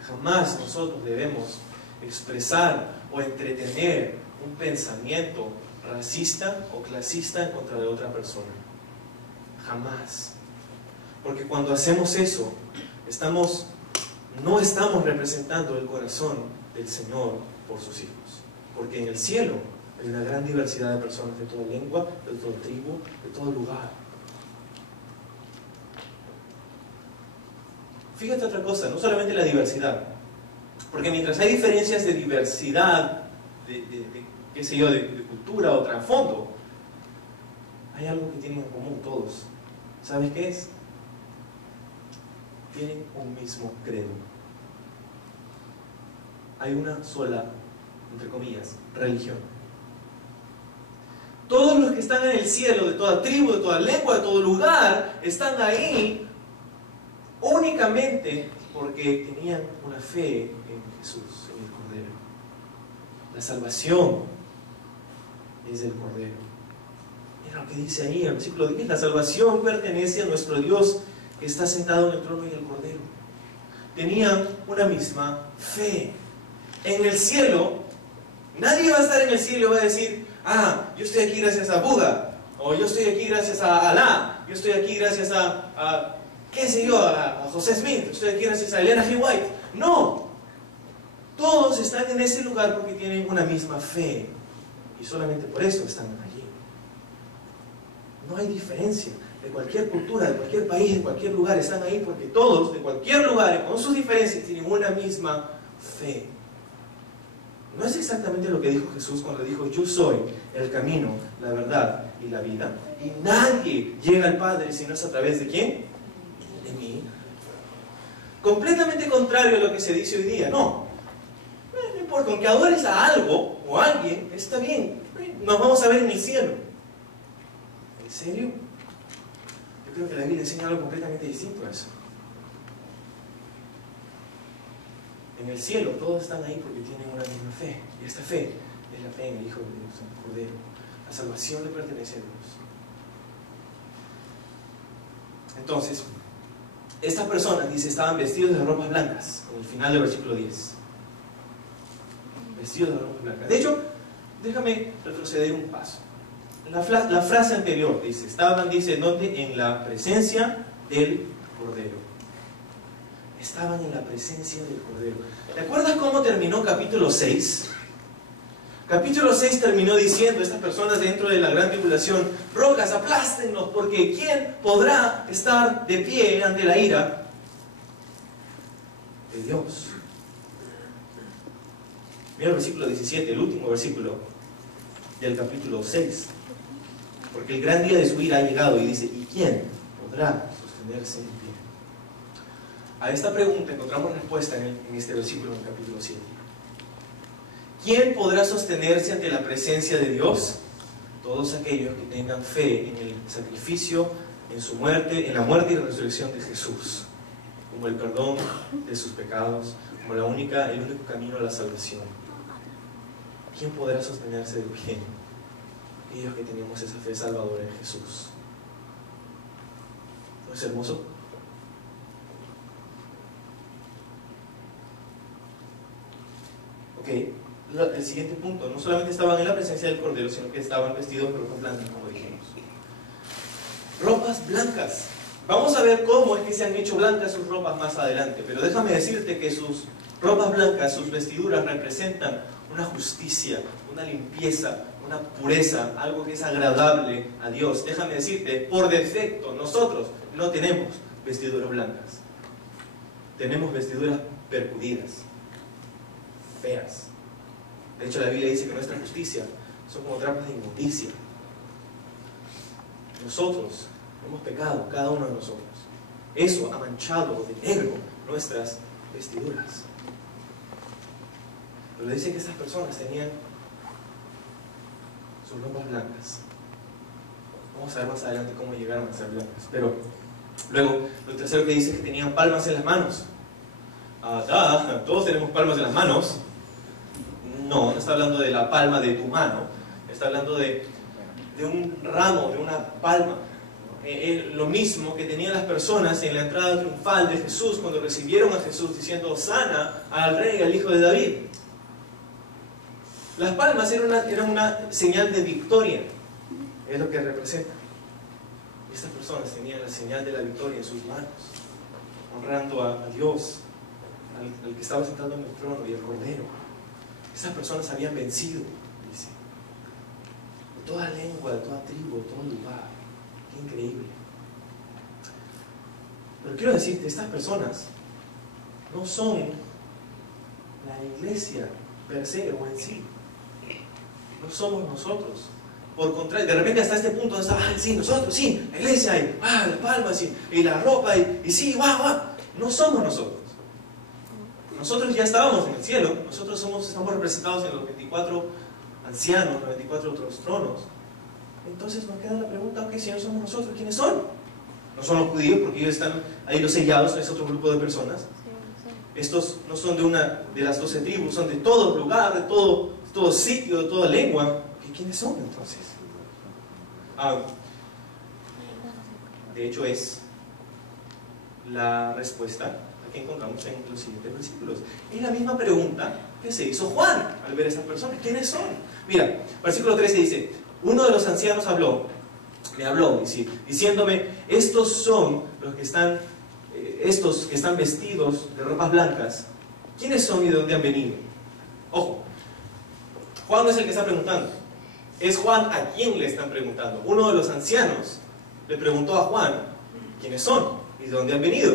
Jamás nosotros debemos expresar o entretener un pensamiento racista o clasista en contra de otra persona. Jamás. Porque cuando hacemos eso, no estamos representando el corazón del Señor por sus hijos. Porque en el cielo hay una gran diversidad de personas de toda lengua, de toda tribu, de todo lugar. Fíjate otra cosa, no solamente la diversidad. Porque mientras hay diferencias de diversidad, qué sé yo, de cultura o trasfondo, hay algo que tienen en común todos. ¿Sabes qué es? Tienen un mismo credo. Hay una sola, entre comillas, religión. Todos los que están en el cielo, de toda tribu, de toda lengua, de todo lugar, están ahí únicamente porque tenían una fe en Jesús, en el Cordero. La salvación es del Cordero. Mira lo que dice ahí en el versículo 10: la salvación pertenece a nuestro Dios que está sentado en el trono y el Cordero. Tenían una misma fe. En el cielo, nadie va a estar en el cielo y va a decir: yo estoy aquí gracias a Buda, o yo estoy aquí gracias a Alá, yo estoy aquí gracias a qué sé yo, a José Smith, estoy aquí gracias a Elena G. White. No, todos están en ese lugar porque tienen una misma fe, y solamente por eso están allí. No hay diferencia. De cualquier cultura, de cualquier país, de cualquier lugar, están ahí porque todos, de cualquier lugar, con sus diferencias, tienen una misma fe. No es exactamente lo que dijo Jesús cuando dijo: yo soy el camino, la verdad y la vida, y nadie llega al Padre si no es a través de ¿quién? De mí. Completamente contrario a lo que se dice hoy día. No, porque aunque adores a algo o a alguien, está bien, nos vamos a ver en el cielo. ¿En serio? Yo creo que la Biblia enseña algo completamente distinto a eso. En el cielo todos están ahí porque tienen una misma fe. Y esta fe es la fe en el Hijo de Dios, en el Cordero. La salvación le pertenece a Dios. Entonces, estas personas, dice, estaban vestidos de ropas blancas, en el final del versículo 10. Vestidos de ropas blancas. De hecho, déjame retroceder un paso. La frase anterior dice, estaban, dice, ¿dónde? En la presencia del Cordero. Estaban en la presencia del Cordero. ¿Te acuerdas cómo terminó capítulo 6? Capítulo 6 terminó diciendo, estas personas dentro de la gran tribulación, rocas, aplástennos, porque ¿quién podrá estar de pie ante la ira de Dios? Mira el versículo 17, el último versículo del capítulo 6. Porque el gran día de su ira ha llegado, y dice, ¿y quién podrá sostenerse en pie? A esta pregunta encontramos respuesta en este versículo del capítulo 7. ¿Quién podrá sostenerse ante la presencia de Dios? Todos aquellos que tengan fe en el sacrificio, en su muerte, en la muerte y la resurrección de Jesús, como el perdón de sus pecados, como el único camino a la salvación. ¿Quién podrá sostenerse de pie? Aquellos que tenemos esa fe salvadora en Jesús. ¿No es hermoso? Ok. El siguiente punto, no solamente estaban en la presencia del Cordero, sino que estaban vestidos de ropas blancas, como dijimos. Ropas blancas. Vamos a ver cómo es que se han hecho blancas sus ropas más adelante, pero déjame decirte que sus ropas blancas, sus vestiduras representan una justicia, una limpieza, una pureza, algo que es agradable a Dios. Déjame decirte, por defecto, nosotros no tenemos vestiduras blancas. Tenemos vestiduras percudidas, feas. De hecho, la Biblia dice que nuestra justicia son como trapos de inmundicia. Nosotros hemos pecado, cada uno de nosotros. Eso ha manchado de negro nuestras vestiduras. Pero dice que estas personas tenían sus ropas blancas. Vamos a ver más adelante cómo llegaron a ser blancas. Pero luego, lo tercero que dice es que tenían palmas en las manos. Todos tenemos palmas en las manos. No está hablando de la palma de tu mano, está hablando de un ramo, de una palma. Lo mismo que tenían las personas en la entrada triunfal de Jesús cuando recibieron a Jesús diciendo Hosana al Rey, al Hijo de David. Las palmas eran una señal de victoria, es lo que representa. Y estas personas tenían la señal de la victoria en sus manos, honrando a Dios, al que estaba sentado en el trono y al Cordero. Esas personas habían vencido, dice, de toda lengua, de toda tribu, de todo lugar. Qué increíble. Pero quiero decirte, estas personas no son la iglesia per se o en sí. No somos nosotros. Por contrario, de repente hasta este punto está, sí, nosotros, sí, la iglesia, y las palmas, y la ropa, y sí, guau. No somos nosotros. Nosotros ya estábamos en el cielo, nosotros estamos representados en los 24 ancianos, los 24 otros tronos. Entonces nos queda la pregunta, ok, si no somos nosotros, ¿quiénes son? No son los judíos, porque ellos están ahí los sellados, es otro grupo de personas. Estos no son de una de las 12 tribus, son de todo lugar, de todo sitio, de toda lengua. ¿Quiénes son entonces? De hecho es la respuesta que encontramos en los siguientes versículos. Es la misma pregunta que se hizo Juan al ver a esas personas. ¿Quiénes son? Mira, versículo 13 dice, uno de los ancianos me habló, diciéndome, estos son los que están, estos que están vestidos de ropas blancas. ¿Quiénes son y de dónde han venido? Ojo, Juan no es el que está preguntando. Es Juan a quien le están preguntando. Uno de los ancianos le preguntó a Juan, ¿quiénes son y de dónde han venido?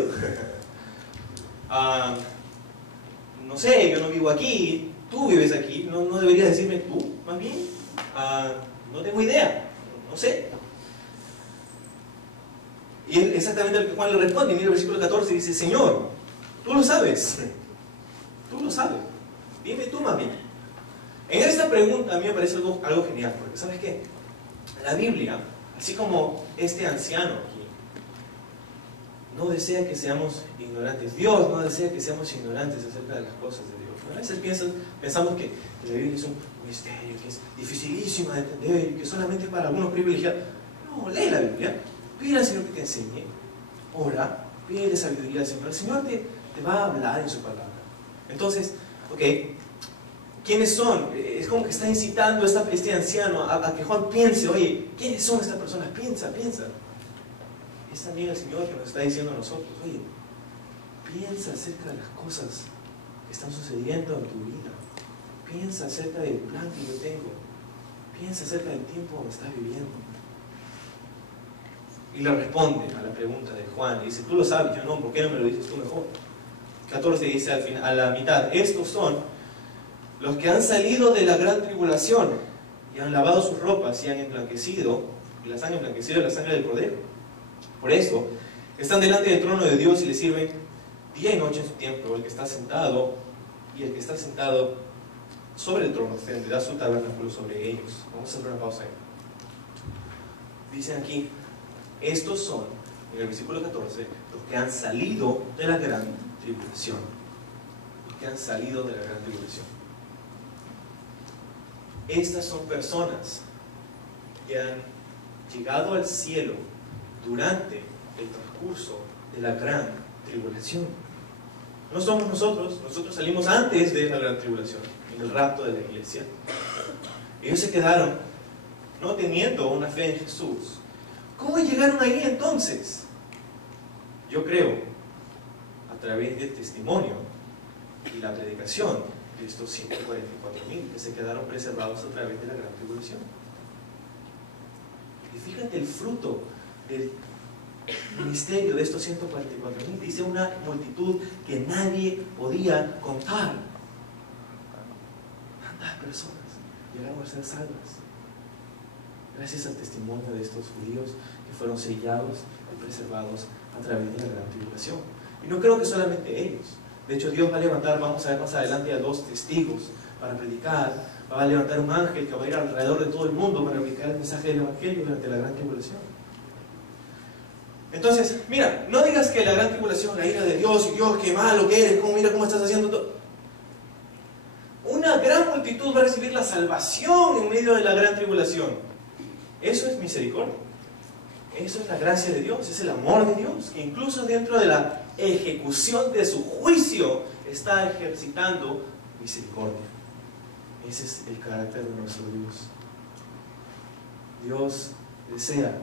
No sé, yo no vivo aquí, tú vives aquí, no deberías decirme tú, más bien. No tengo idea, no sé. Y es exactamente lo que Juan le responde. Mira el versículo 14, dice, Señor, tú lo sabes, tú lo sabes. Dime tú, mami. En esta pregunta a mí me parece algo genial, porque ¿sabes qué? La Biblia, así como este anciano aquí, no desea que seamos ignorantes. Dios no desea que seamos ignorantes acerca de las cosas de Dios. A veces pensamos que la Biblia es un misterio, que es dificilísima de entender y que solamente es para algunos privilegiados. No, lee la Biblia, pide al Señor que te enseñe, ora, pide sabiduría al Señor. El Señor te va a hablar en su palabra. Entonces, ok, ¿quiénes son? Es como que está incitando a este anciano a que Juan piense, oye, ¿quiénes son estas personas? Piensa. Es también el Señor que nos está diciendo a nosotros, oye, piensa acerca de las cosas que están sucediendo en tu vida. Piensa acerca del plan que yo tengo. Piensa acerca del tiempo donde estás viviendo. Y le responde a la pregunta de Juan, y dice, tú lo sabes, yo no, ¿por qué no me lo dices tú mejor? 14 dice al final, a la mitad, estos son los que han salido de la gran tribulación y han lavado sus ropas y han emblanquecido, y las han emblanquecido en la sangre del Cordero. Por eso, están delante del trono de Dios y le sirven día y noche en su templo. El que está sentado y el que está sentado sobre el trono tendrá su tabernáculo sobre ellos. Vamos a hacer una pausa ahí. Dicen aquí, estos son, en el versículo 14, los que han salido de la gran tribulación. Los que han salido de la gran tribulación. Estas son personas que han llegado al cielo durante el transcurso de la gran tribulación. No somos nosotros salimos antes de la gran tribulación, en el rapto de la iglesia. Ellos se quedaron no teniendo una fe en Jesús. ¿Cómo llegaron ahí entonces? Yo creo, a través del testimonio y la predicación de estos 144,000 que se quedaron preservados a través de la gran tribulación. Y fíjate el fruto del ministerio de estos 144,000. Dice una multitud que nadie podía contar. Tantas personas llegaron a ser salvas gracias al testimonio de estos judíos que fueron sellados y preservados a través de la gran tribulación. Y no creo que solamente ellos. De hecho, Dios va a levantar, vamos a ver más adelante, a 2 testigos para predicar. Va a levantar un ángel que va a ir alrededor de todo el mundo para predicar el mensaje del Evangelio durante la gran tribulación. Entonces, mira, no digas que la gran tribulación, la ira de Dios, y Dios, qué malo que eres, mira cómo estás haciendo todo. Una gran multitud va a recibir la salvación en medio de la gran tribulación. Eso es misericordia. Eso es la gracia de Dios, es el amor de Dios, que incluso dentro de la ejecución de su juicio está ejercitando misericordia. Ese es el carácter de nuestro Dios. Dios desea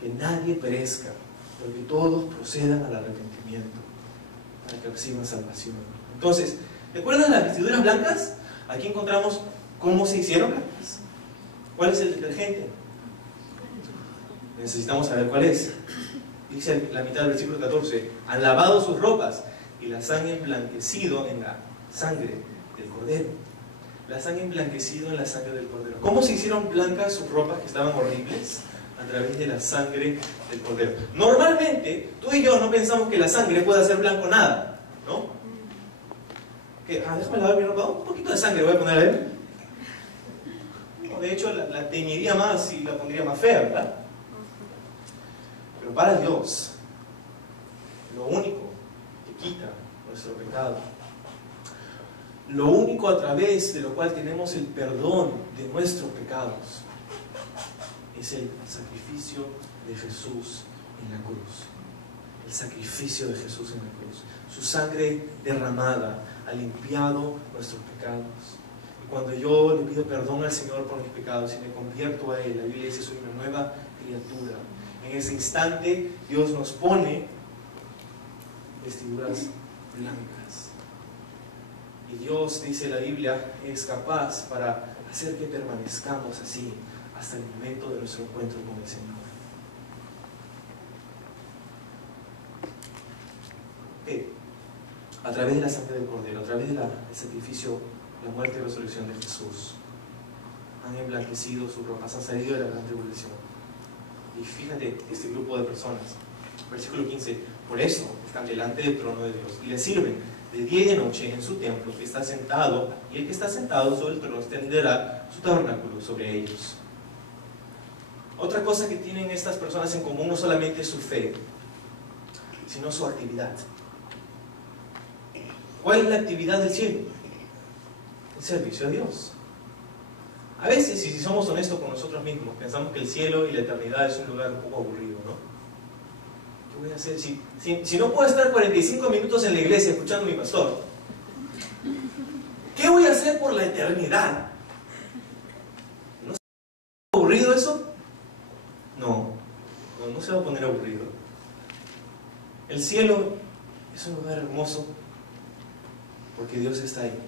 que nadie perezca, pero que todos procedan al arrepentimiento para que reciban salvación. Entonces, ¿recuerdan las vestiduras blancas? Aquí encontramos cómo se hicieron blancas. ¿Cuál es el detergente? Necesitamos saber cuál es. Dice la mitad del versículo 14, han lavado sus ropas y las han emblanquecido en la sangre del Cordero. Las han emblanquecido en la sangre del Cordero. ¿Cómo se hicieron blancas sus ropas que estaban horribles? A través de la sangre del Cordero. Normalmente, tú y yo no pensamos que la sangre pueda hacer blanco nada, ¿no? Déjame lavar mi ropa, un poquito de sangre voy a poner a ver. No, de hecho, la teñiría más y la pondría más fea, ¿verdad? Pero para Dios, lo único que quita nuestro pecado, lo único a través de lo cual tenemos el perdón de nuestros pecados, es el sacrificio de Jesús en la cruz. El sacrificio de Jesús en la cruz. Su sangre derramada ha limpiado nuestros pecados. Y cuando yo le pido perdón al Señor por mis pecados y me convierto a Él, la Biblia dice, soy una nueva criatura. En ese instante Dios nos pone vestiduras blancas. Y Dios, dice la Biblia, es capaz para hacer que permanezcamos así hasta el momento de nuestro encuentro con el Señor. A través de la sangre del Cordero, a través del sacrificio, la muerte y resurrección de Jesús, han emblanquecido sus ropas, han salido de la gran tribulación. Y fíjate este grupo de personas, versículo 15, por eso están delante del trono de Dios y le sirven de día y de noche en su templo, que está sentado, y el que está sentado sobre el trono extenderá su tabernáculo sobre ellos. Otra cosa que tienen estas personas en común no solamente es su fe, sino su actividad. ¿Cuál es la actividad del cielo? El servicio a Dios. A veces, y si somos honestos con nosotros mismos, pensamos que el cielo y la eternidad es un lugar un poco aburrido, ¿no? ¿Qué voy a hacer? Si no puedo estar 45 minutos en la iglesia escuchando a mi pastor, ¿qué voy a hacer por la eternidad? ¿No se va a poner aburrido eso? No se va a poner aburrido. El cielo es un lugar hermoso porque Dios está ahí.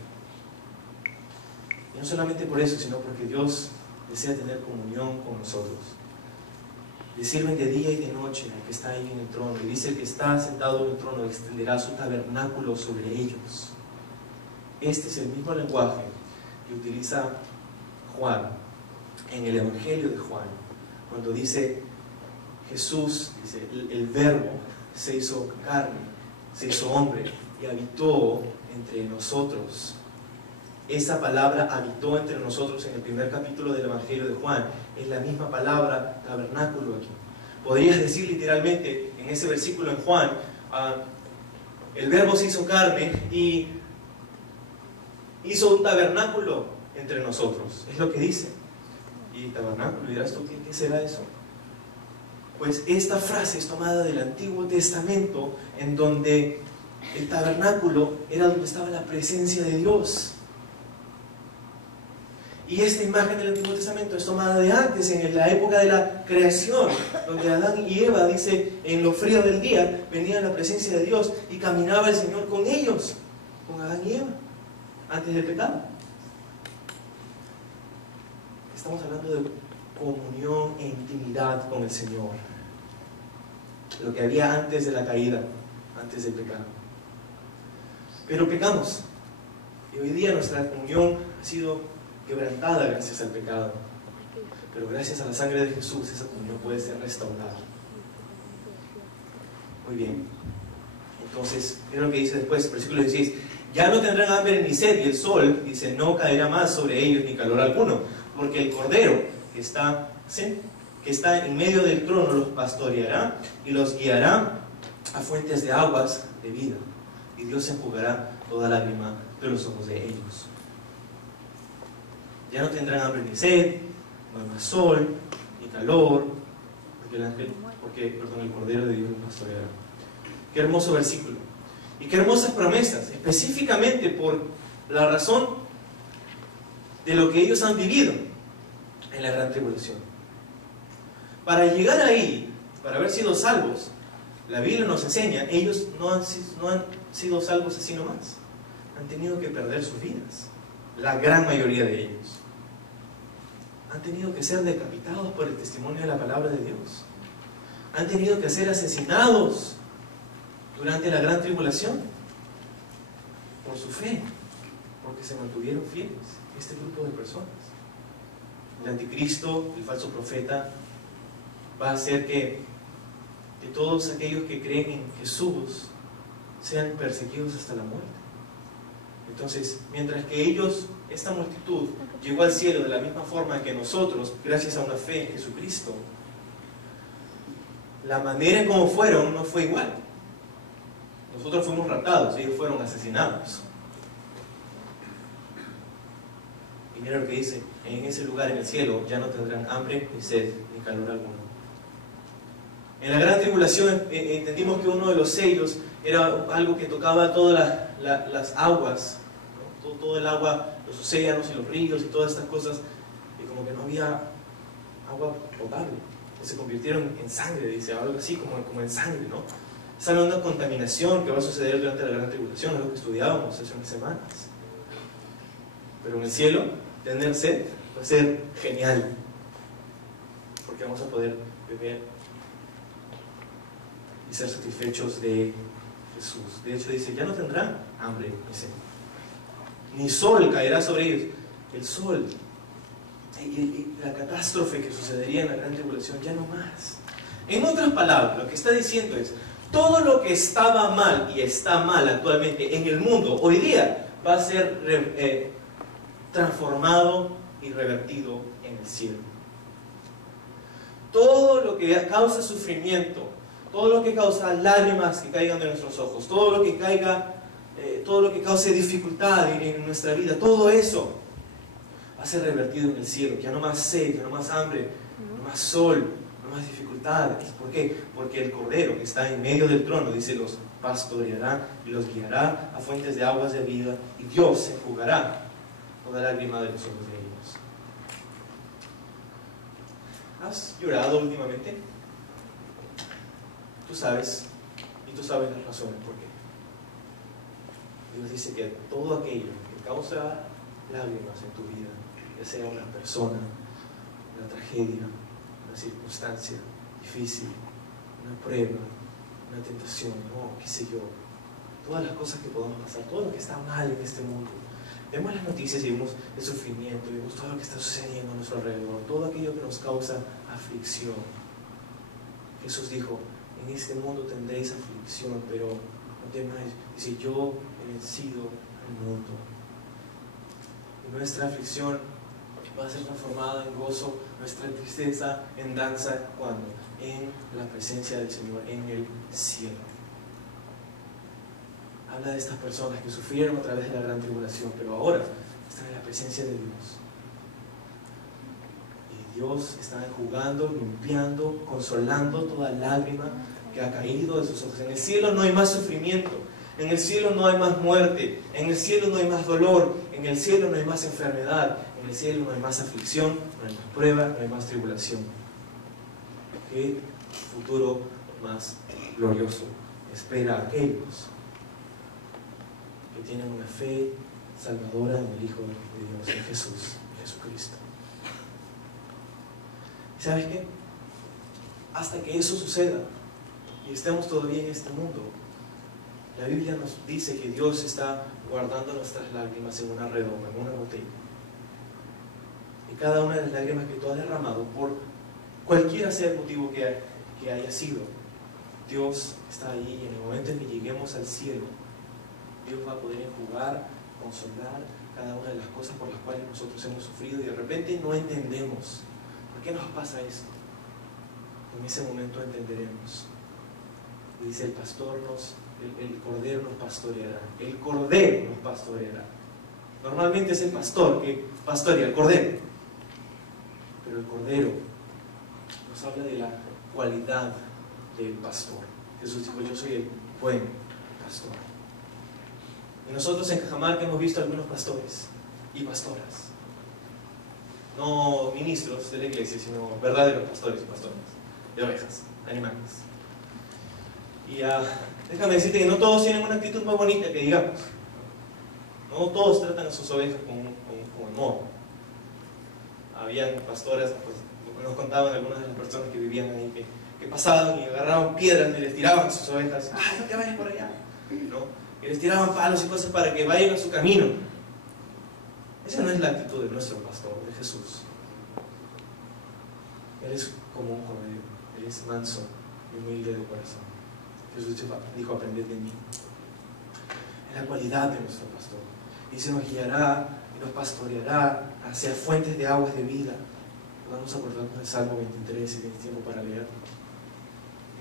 Y no solamente por eso, sino porque Dios desea tener comunión con nosotros. Le sirven de día y de noche al que está ahí en el trono. Y dice que está sentado en el trono, extenderá su tabernáculo sobre ellos. Este es el mismo lenguaje que utiliza Juan en el Evangelio de Juan, cuando dice Jesús, dice, el verbo se hizo carne, se hizo hombre y habitó entre nosotros. Esa palabra habitó entre nosotros en el primer capítulo del Evangelio de Juan. Es la misma palabra tabernáculo aquí. Podrías decir literalmente en ese versículo en Juan, el verbo se hizo carne y hizo un tabernáculo entre nosotros. Es lo que dice. Y tabernáculo, dirás tú, ¿qué será eso? Pues esta frase es tomada del Antiguo Testamento, en donde el tabernáculo era donde estaba la presencia de Dios. Y esta imagen del Antiguo Testamento es tomada de antes, en la época de la creación, donde Adán y Eva, dice, en lo frío del día, venía la presencia de Dios y caminaba el Señor con ellos, con Adán y Eva, antes del pecado. Estamos hablando de comunión e intimidad con el Señor. Lo que había antes de la caída, antes del pecado. Pero pecamos. Y hoy día nuestra comunión ha sido quebrantada gracias al pecado. Pero gracias a la sangre de Jesús, esa comunión puede ser restaurada. Muy bien. Entonces, miren lo que dice después, versículo 16. Ya no tendrán hambre ni sed, y el sol, dice, no caerá más sobre ellos ni calor alguno, porque el Cordero que está en medio del trono los pastoreará y los guiará a fuentes de aguas de vida, y Dios enjugará toda lágrima de los ojos de ellos. Ya no tendrán hambre ni sed, no hay más sol ni calor, porque el Cordero de Dios los pastoreará. Qué hermoso versículo y qué hermosas promesas, específicamente por la razón de lo que ellos han vivido en la gran tribulación. Para llegar ahí, para haber sido salvos, la Biblia nos enseña, ellos no han sido salvos así nomás. Han tenido que perder sus vidas, la gran mayoría de ellos. Han tenido que ser decapitados por el testimonio de la palabra de Dios. Han tenido que ser asesinados durante la gran tribulación por su fe, porque se mantuvieron fieles, este grupo de personas. El anticristo, el falso profeta, va a hacer que todos aquellos que creen en Jesús sean perseguidos hasta la muerte. Entonces, mientras que ellos, esta multitud, llegó al cielo de la misma forma que nosotros, gracias a una fe en Jesucristo, la manera en cómo fueron no fue igual. Nosotros fuimos raptados, ellos fueron asesinados. Y mira lo que dice, en ese lugar en el cielo ya no tendrán hambre, ni sed, ni calor alguno. En la gran tribulación entendimos que uno de los sellos era algo que tocaba todas las aguas, ¿no? todo el agua, los océanos y los ríos y todas estas cosas, y como que no había agua potable, que se convirtieron en sangre, dice, algo así como en sangre, ¿no? Es una contaminación que va a suceder durante la gran tribulación, es lo que estudiábamos hace unas semanas. Pero en el cielo, tener sed va a ser genial, porque vamos a poder beber y ser satisfechos de Jesús. De hecho dice, ya no tendrán hambre ni sed, ni sol caerá sobre ellos. El sol y la catástrofe que sucedería en la gran tribulación, ya no más. En otras palabras, lo que está diciendo es, Todo lo que estaba mal y está mal actualmente en el mundo, hoy día, va a ser transformado y revertido en el cielo. Todo lo que causa sufrimiento, todo lo que causa lágrimas que caigan de nuestros ojos, todo lo que cause dificultad en nuestra vida, todo eso va a ser revertido en el cielo. Ya no más sed, ya no más hambre, no más sol, no más dificultades. ¿Por qué? Porque el Cordero que está en medio del trono, dice, los pastoreará y los guiará a fuentes de aguas de vida, y Dios enjugará toda lágrima de los ojos de ellos. ¿Has llorado últimamente? Tú sabes, y tú sabes las razones por qué. Dios dice que todo aquello que causa lágrimas en tu vida, ya sea una persona, una tragedia, una circunstancia difícil, una prueba, una tentación, qué sé yo, todas las cosas que podamos pasar, todo lo que está mal en este mundo. Vemos las noticias y vemos el sufrimiento, y vemos todo lo que está sucediendo a nuestro alrededor, todo aquello que nos causa aflicción. Jesús dijo, en este mundo tendréis aflicción, pero no temáis, dice, yo he vencido al mundo. Y nuestra aflicción va a ser transformada en gozo, nuestra tristeza en danza, ¿cuándo? En la presencia del Señor, en el cielo. Habla de estas personas que sufrieron a través de la gran tribulación, pero ahora están en la presencia de Dios. Y Dios está enjugando, limpiando, consolando toda lágrima que ha caído de sus ojos. En el cielo no hay más sufrimiento, en el cielo no hay más muerte, en el cielo no hay más dolor, en el cielo no hay más enfermedad, en el cielo no hay más aflicción, no hay más prueba, no hay más tribulación. ¿Qué futuro más glorioso espera a aquellos que tienen una fe salvadora en el Hijo de Dios, en Jesús, en Jesucristo? ¿Y sabes qué? Hasta que eso suceda y estemos todavía en este mundo, la Biblia nos dice que Dios está guardando nuestras lágrimas en una redoma, en una botella. Y cada una de las lágrimas que tú has derramado, por cualquiera sea el motivo que haya sido, Dios está ahí, y en el momento en que lleguemos al cielo, Dios va a poder enjugar, consolar cada una de las cosas por las cuales nosotros hemos sufrido, y de repente no entendemos por qué nos pasa esto. En ese momento entenderemos. Y dice, el Cordero nos pastoreará. El Cordero nos pastoreará. Normalmente es el pastor que pastorea el Cordero, pero el Cordero nos habla de la cualidad del pastor. Jesús dijo, yo soy el buen pastor. Y nosotros en Cajamarca hemos visto algunos pastores y pastoras, no ministros de la iglesia, sino verdaderos pastores y pastoras de ovejas, animales. Y déjame decirte que no todos tienen una actitud muy bonita, que digamos. No todos tratan a sus ovejas con amor. Habían pastoras, pues, nos contaban algunas de las personas que vivían ahí, que pasaban y agarraban piedras y les tiraban a sus ovejas. ¡Ah, no te vayas por allá! ¿No? Y les tiraban palos y cosas para que vayan a su camino. Esa no es la actitud de nuestro pastor, de Jesús. Él es como un cordero, Él es manso y humilde de corazón. Jesús dijo, aprended de mí. Es la cualidad de nuestro pastor. Y se nos guiará y nos pastoreará hacia fuentes de aguas de vida. Vamos a acordarnos del Salmo 23 si tienes tiempo para leerlo.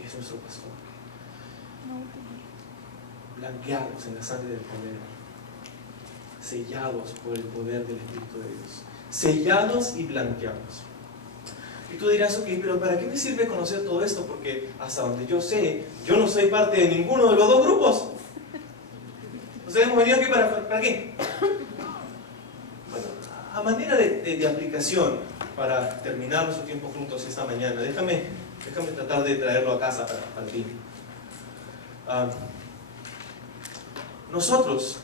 Y es nuestro pastor. Blanqueados en la sangre del Cordero, sellados por el poder del Espíritu de Dios, sellados y blanqueados. Y tú dirás, ok, pero ¿para qué me sirve conocer todo esto? Porque hasta donde yo sé, yo no soy parte de ninguno de los dos grupos. ¿Ustedes hemos venido aquí para qué? Bueno, a manera de aplicación, para terminar nuestro tiempo juntos esta mañana, déjame tratar de traerlo a casa para ti. Nosotros,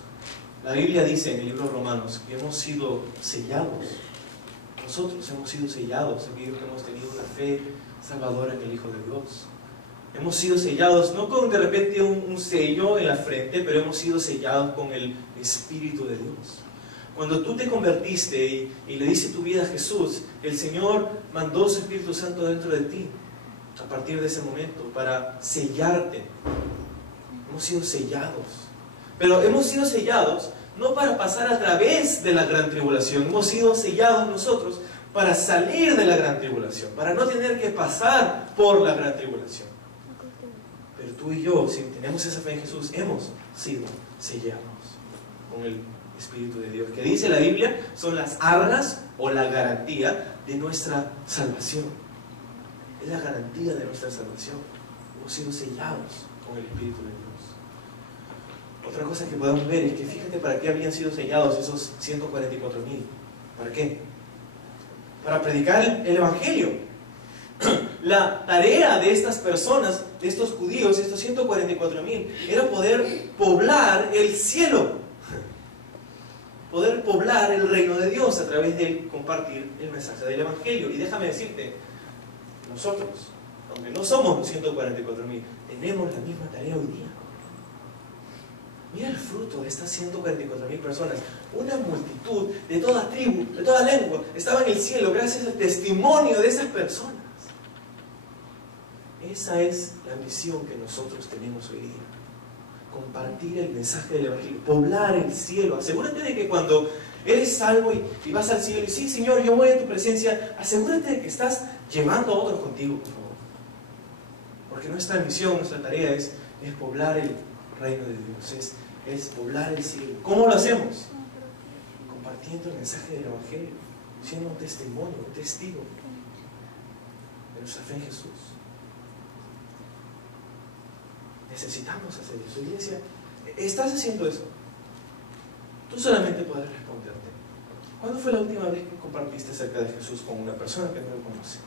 la Biblia dice en el libro de Romanos que hemos sido sellados. Nosotros hemos sido sellados, aquellos que hemos tenido una fe salvadora en el Hijo de Dios. Hemos sido sellados, no con de repente un sello en la frente, pero hemos sido sellados con el Espíritu de Dios. Cuando tú te convertiste y le diste tu vida a Jesús, el Señor mandó su Espíritu Santo dentro de ti. a partir de ese momento para sellarte. Hemos sido sellados. Pero hemos sido sellados no para pasar a través de la gran tribulación. Hemos sido sellados nosotros para salir de la gran tribulación, para no tener que pasar por la gran tribulación. Pero tú y yo, si tenemos esa fe en Jesús, hemos sido sellados con el Espíritu de Dios, que dice la Biblia, son las arras o la garantía de nuestra salvación. Es la garantía de nuestra salvación. Hemos sido sellados con el Espíritu de Dios. Otra cosa que podemos ver es que fíjate para qué habían sido sellados esos 144,000. ¿Para qué? Para predicar el Evangelio. La tarea de estas personas, de estos judíos, estos 144,000, era poder poblar el cielo. Poder poblar el reino de Dios a través de compartir el mensaje del Evangelio. Y déjame decirte, nosotros, aunque no somos los 144,000, tenemos la misma tarea hoy día. Mira el fruto de estas 144,000 personas. Una multitud de toda tribu, de toda lengua, estaba en el cielo gracias al testimonio de esas personas. Esa es la misión que nosotros tenemos hoy día. Compartir el mensaje del Evangelio, poblar el cielo. Asegúrate de que cuando eres salvo y vas al cielo y sí, Señor, yo voy a tu presencia, asegúrate de que estás llevando a otros contigo, por favor. Porque nuestra misión, nuestra tarea es poblar el reino de Dios, es poblar el cielo. ¿Cómo lo hacemos? Compartiendo el mensaje del Evangelio, siendo un testimonio, un testigo de nuestra fe en Jesús. Necesitamos hacer eso. Iglesia, ¿estás haciendo eso? Tú solamente puedes responderte. ¿Cuándo fue la última vez que compartiste acerca de Jesús con una persona que no lo conoce?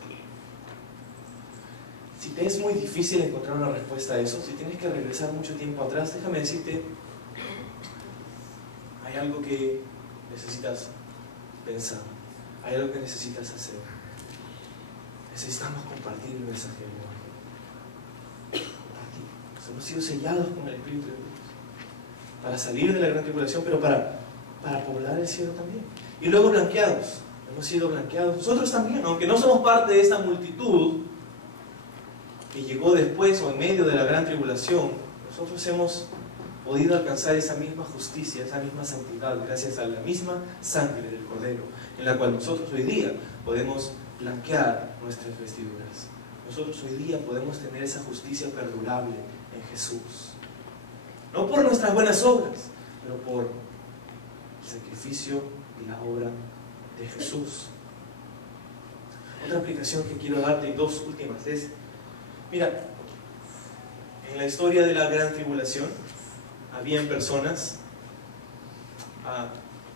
Si te es muy difícil encontrar una respuesta a eso, si tienes que regresar mucho tiempo atrás, déjame decirte, hay algo que necesitas pensar, hay algo que necesitas hacer. Necesitamos compartir el mensaje del Evangelio. Compartir. Hemos sido sellados con el Espíritu de Dios para salir de la gran tribulación, pero para poblar el cielo también. Y luego blanqueados. Hemos sido blanqueados nosotros también, aunque no somos parte de esta multitud que llegó después o en medio de la gran tribulación. Nosotros hemos podido alcanzar esa misma justicia, esa misma santidad, gracias a la misma sangre del Cordero, en la cual nosotros hoy día podemos blanquear nuestras vestiduras. Nosotros hoy día podemos tener esa justicia perdurable en Jesús. No por nuestras buenas obras, pero por el sacrificio y la obra de Jesús. Otra aplicación que quiero darte, y dos últimas, es, mira, en la historia de la gran tribulación, habían personas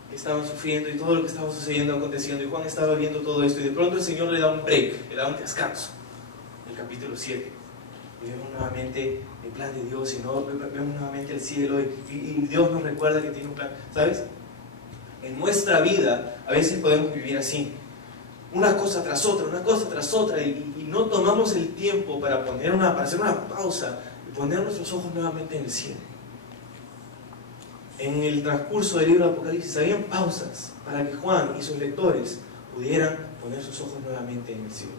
que estaban sufriendo y todo lo que estaba sucediendo, aconteciendo, y Juan estaba viendo todo esto, y de pronto el Señor le da un break, le da un descanso, en el capítulo 7. Y vemos nuevamente el plan de Dios, y vemos nuevamente el cielo, y Dios nos recuerda que tiene un plan. ¿Sabes? En nuestra vida a veces podemos vivir así, una cosa tras otra, y no tomamos el tiempo para hacer una pausa y poner nuestros ojos nuevamente en el cielo. En el transcurso del libro de Apocalipsis habían pausas para que Juan y sus lectores pudieran poner sus ojos nuevamente en el cielo.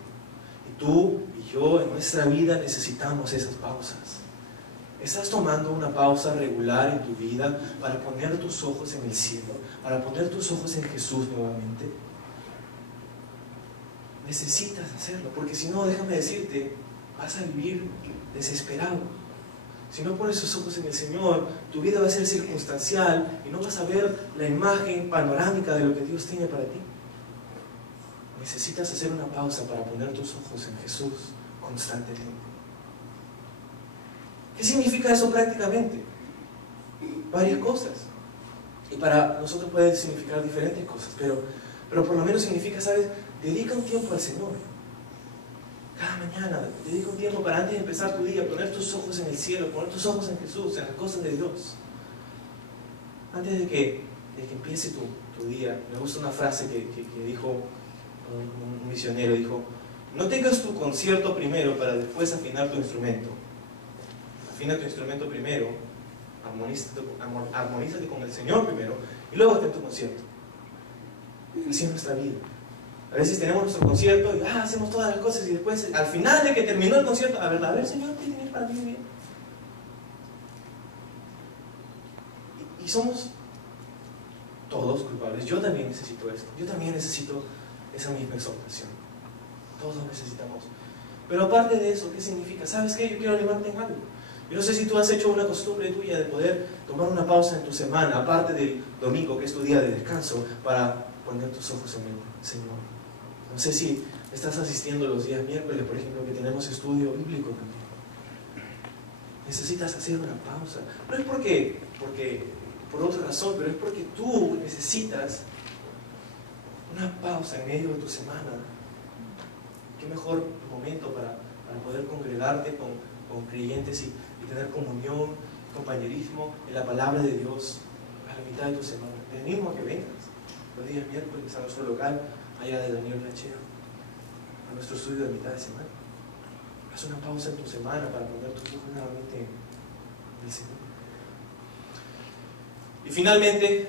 Y tú y yo en nuestra vida necesitamos esas pausas. ¿Estás tomando una pausa regular en tu vida para poner tus ojos en el cielo, para poner tus ojos en Jesús nuevamente? Necesitas hacerlo, porque si no, déjame decirte, vas a vivir desesperado. Si no pones tus ojos en el Señor, tu vida va a ser circunstancial y no vas a ver la imagen panorámica de lo que Dios tiene para ti. Necesitas hacer una pausa para poner tus ojos en Jesús constantemente. ¿Qué significa eso prácticamente? Varias cosas. Y para nosotros puede significar diferentes cosas, pero por lo menos significa, ¿sabes? Dedica un tiempo al Señor. Cada mañana, dedica un tiempo para antes de empezar tu día, poner tus ojos en el cielo, poner tus ojos en Jesús, en las cosas de Dios. Antes de que empiece tu día, me gusta una frase que dijo un misionero, dijo: no tengas tu concierto primero para después afinar tu instrumento. Afina tu instrumento primero, armonízate con el Señor primero, y luego ten tu concierto. Así es nuestra vida. A veces tenemos nuestro concierto y hacemos todas las cosas y después, al final de que terminó el concierto, a ver Señor, ¿qué tienes para mí bien? Y somos todos culpables. Yo también necesito esto. Yo también necesito esa misma exhortación. Todos necesitamos. Pero aparte de eso, ¿qué significa? ¿Sabes qué? Yo quiero animarte en algo. Yo no sé si tú has hecho una costumbre tuya de poder tomar una pausa en tu semana, aparte del domingo, que es tu día de descanso, para poner tus ojos en el Señor. No sé si estás asistiendo los días miércoles, por ejemplo, que tenemos estudio bíblico también. Necesitas hacer una pausa. No es porque por otra razón, pero es porque tú necesitas una pausa en medio de tu semana. Qué mejor momento para poder congregarte con creyentes y tener comunión, compañerismo en la palabra de Dios a la mitad de tu semana. Te animo a que vengas los días miércoles a nuestro local, allá de Daniel Rachea, a nuestro estudio de mitad de semana. Haz una pausa en tu semana para poner tus ojos nuevamente en el Señor. Y finalmente,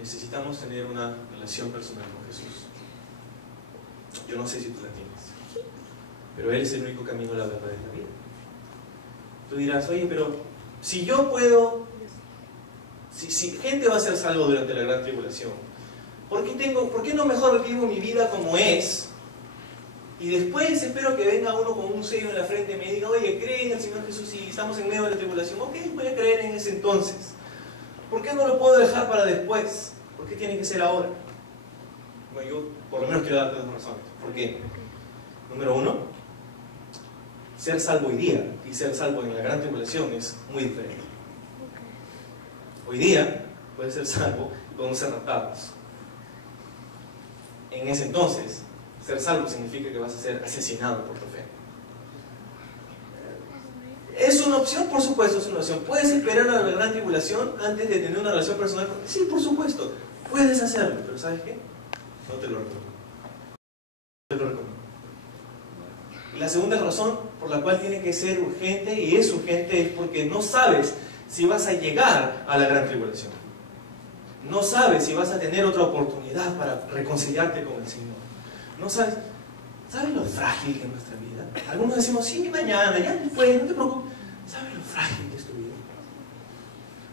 necesitamos tener una relación personal con Jesús. Yo no sé si tú la tienes, pero Él es el único camino, la verdad y la vida. Tú dirás, oye, pero si yo puedo, si gente va a ser salvo durante la gran tribulación, ¿por qué no mejor vivo mi vida como es? Y después espero que venga uno con un sello en la frente y me diga, oye, cree en el Señor Jesús y estamos en medio de la tribulación. Ok, voy a creer en ese entonces. ¿Por qué no lo puedo dejar para después? ¿Por qué tiene que ser ahora? Bueno, yo por lo menos quiero darte dos razones. ¿Por qué? Número uno, ser salvo hoy día y ser salvo en la gran tribulación es muy diferente. Hoy día puedes ser salvo y podemos ser raptados. En ese entonces, ser salvo significa que vas a ser asesinado por tu fe. ¿Es una opción? Por supuesto es una opción. ¿Puedes esperar a la gran tribulación antes de tener una relación personal? Sí, por supuesto. Puedes hacerlo, pero ¿sabes qué? No te lo recomiendo. No te lo recomiendo. Y la segunda razón por la cual tiene que ser urgente, y es urgente, es porque no sabes si vas a llegar a la gran tribulación. No sabes si vas a tener otra oportunidad para reconciliarte con el Señor. No sabes. ¿Sabes lo frágil que es nuestra vida? Algunos decimos, sí, mañana, ya después, no te preocupes. ¿Sabes lo frágil que es tu vida?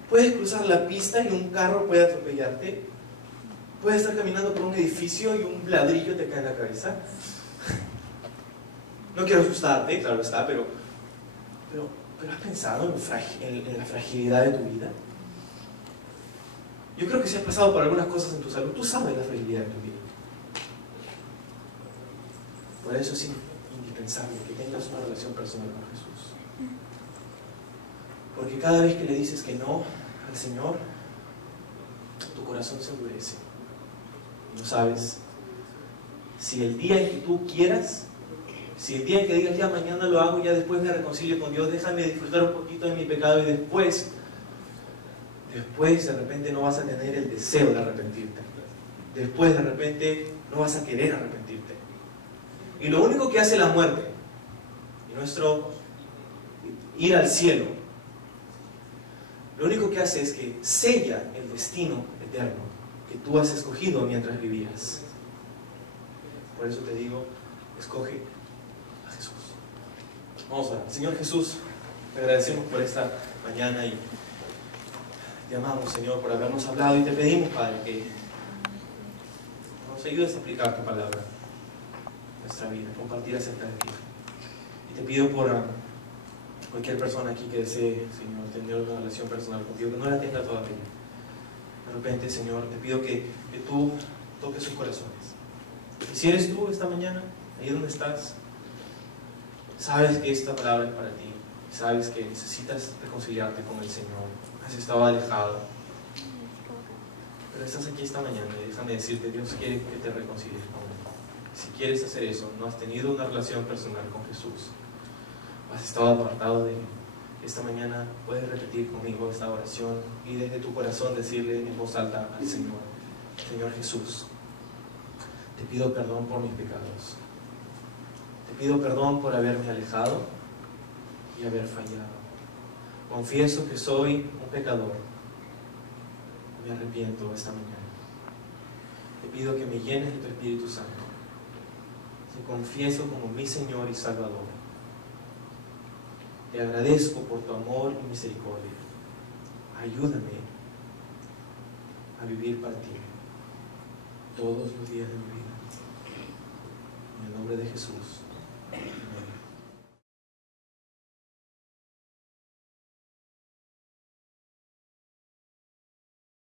Puedes cruzar la pista y un carro puede atropellarte. Puedes estar caminando por un edificio y un ladrillo te cae en la cabeza. No quiero asustarte, claro está, pero ¿has pensado en la fragilidad de tu vida? Yo creo que si has pasado por algunas cosas en tu salud, tú sabes la fragilidad de tu vida. Por eso es indispensable que tengas una relación personal con Jesús. Porque cada vez que le dices que no al Señor, tu corazón se endurece. Y no sabes si el día en que tú quieras, si el día en que digas ya mañana lo hago, ya después me reconcilio con Dios, déjame disfrutar un poquito de mi pecado y después de repente no vas a tener el deseo de arrepentirte. Después de repente no vas a querer arrepentirte. Y lo único que hace la muerte y nuestro ir al cielo, lo único que hace es que sella el destino eterno que tú has escogido mientras vivías. Por eso te digo, escoge a Jesús. Vamos a orar. Señor Jesús, te agradecemos por esta mañana y te amamos, Señor, por habernos hablado y te pedimos, Padre, que nos ayudes a aplicar tu palabra en nuestra vida, compartir acerca de ti. Y te pido por cualquier persona aquí que desee, Señor, tener una relación personal contigo, que no la tenga todavía. De repente, Señor, te pido que tú toques sus corazones. Y si eres tú esta mañana, ahí donde estás, sabes que esta palabra es para ti, sabes que necesitas reconciliarte con el Señor, has estado alejado, pero estás aquí esta mañana y déjame decirte, Dios quiere que te reconcilies con Él. Si quieres hacer eso, no has tenido una relación personal con Jesús, has estado apartado de Él, esta mañana puedes repetir conmigo esta oración y desde tu corazón decirle en voz alta al Señor: Señor Jesús, te pido perdón por mis pecados, te pido perdón por haberme alejado y haber fallado. Confieso que soy un pecador. Me arrepiento esta mañana. te pido que me llenes de tu Espíritu Santo. Te confieso como mi Señor y Salvador. Te agradezco por tu amor y misericordia. Ayúdame a vivir para ti todos los días de mi vida. En el nombre de Jesús.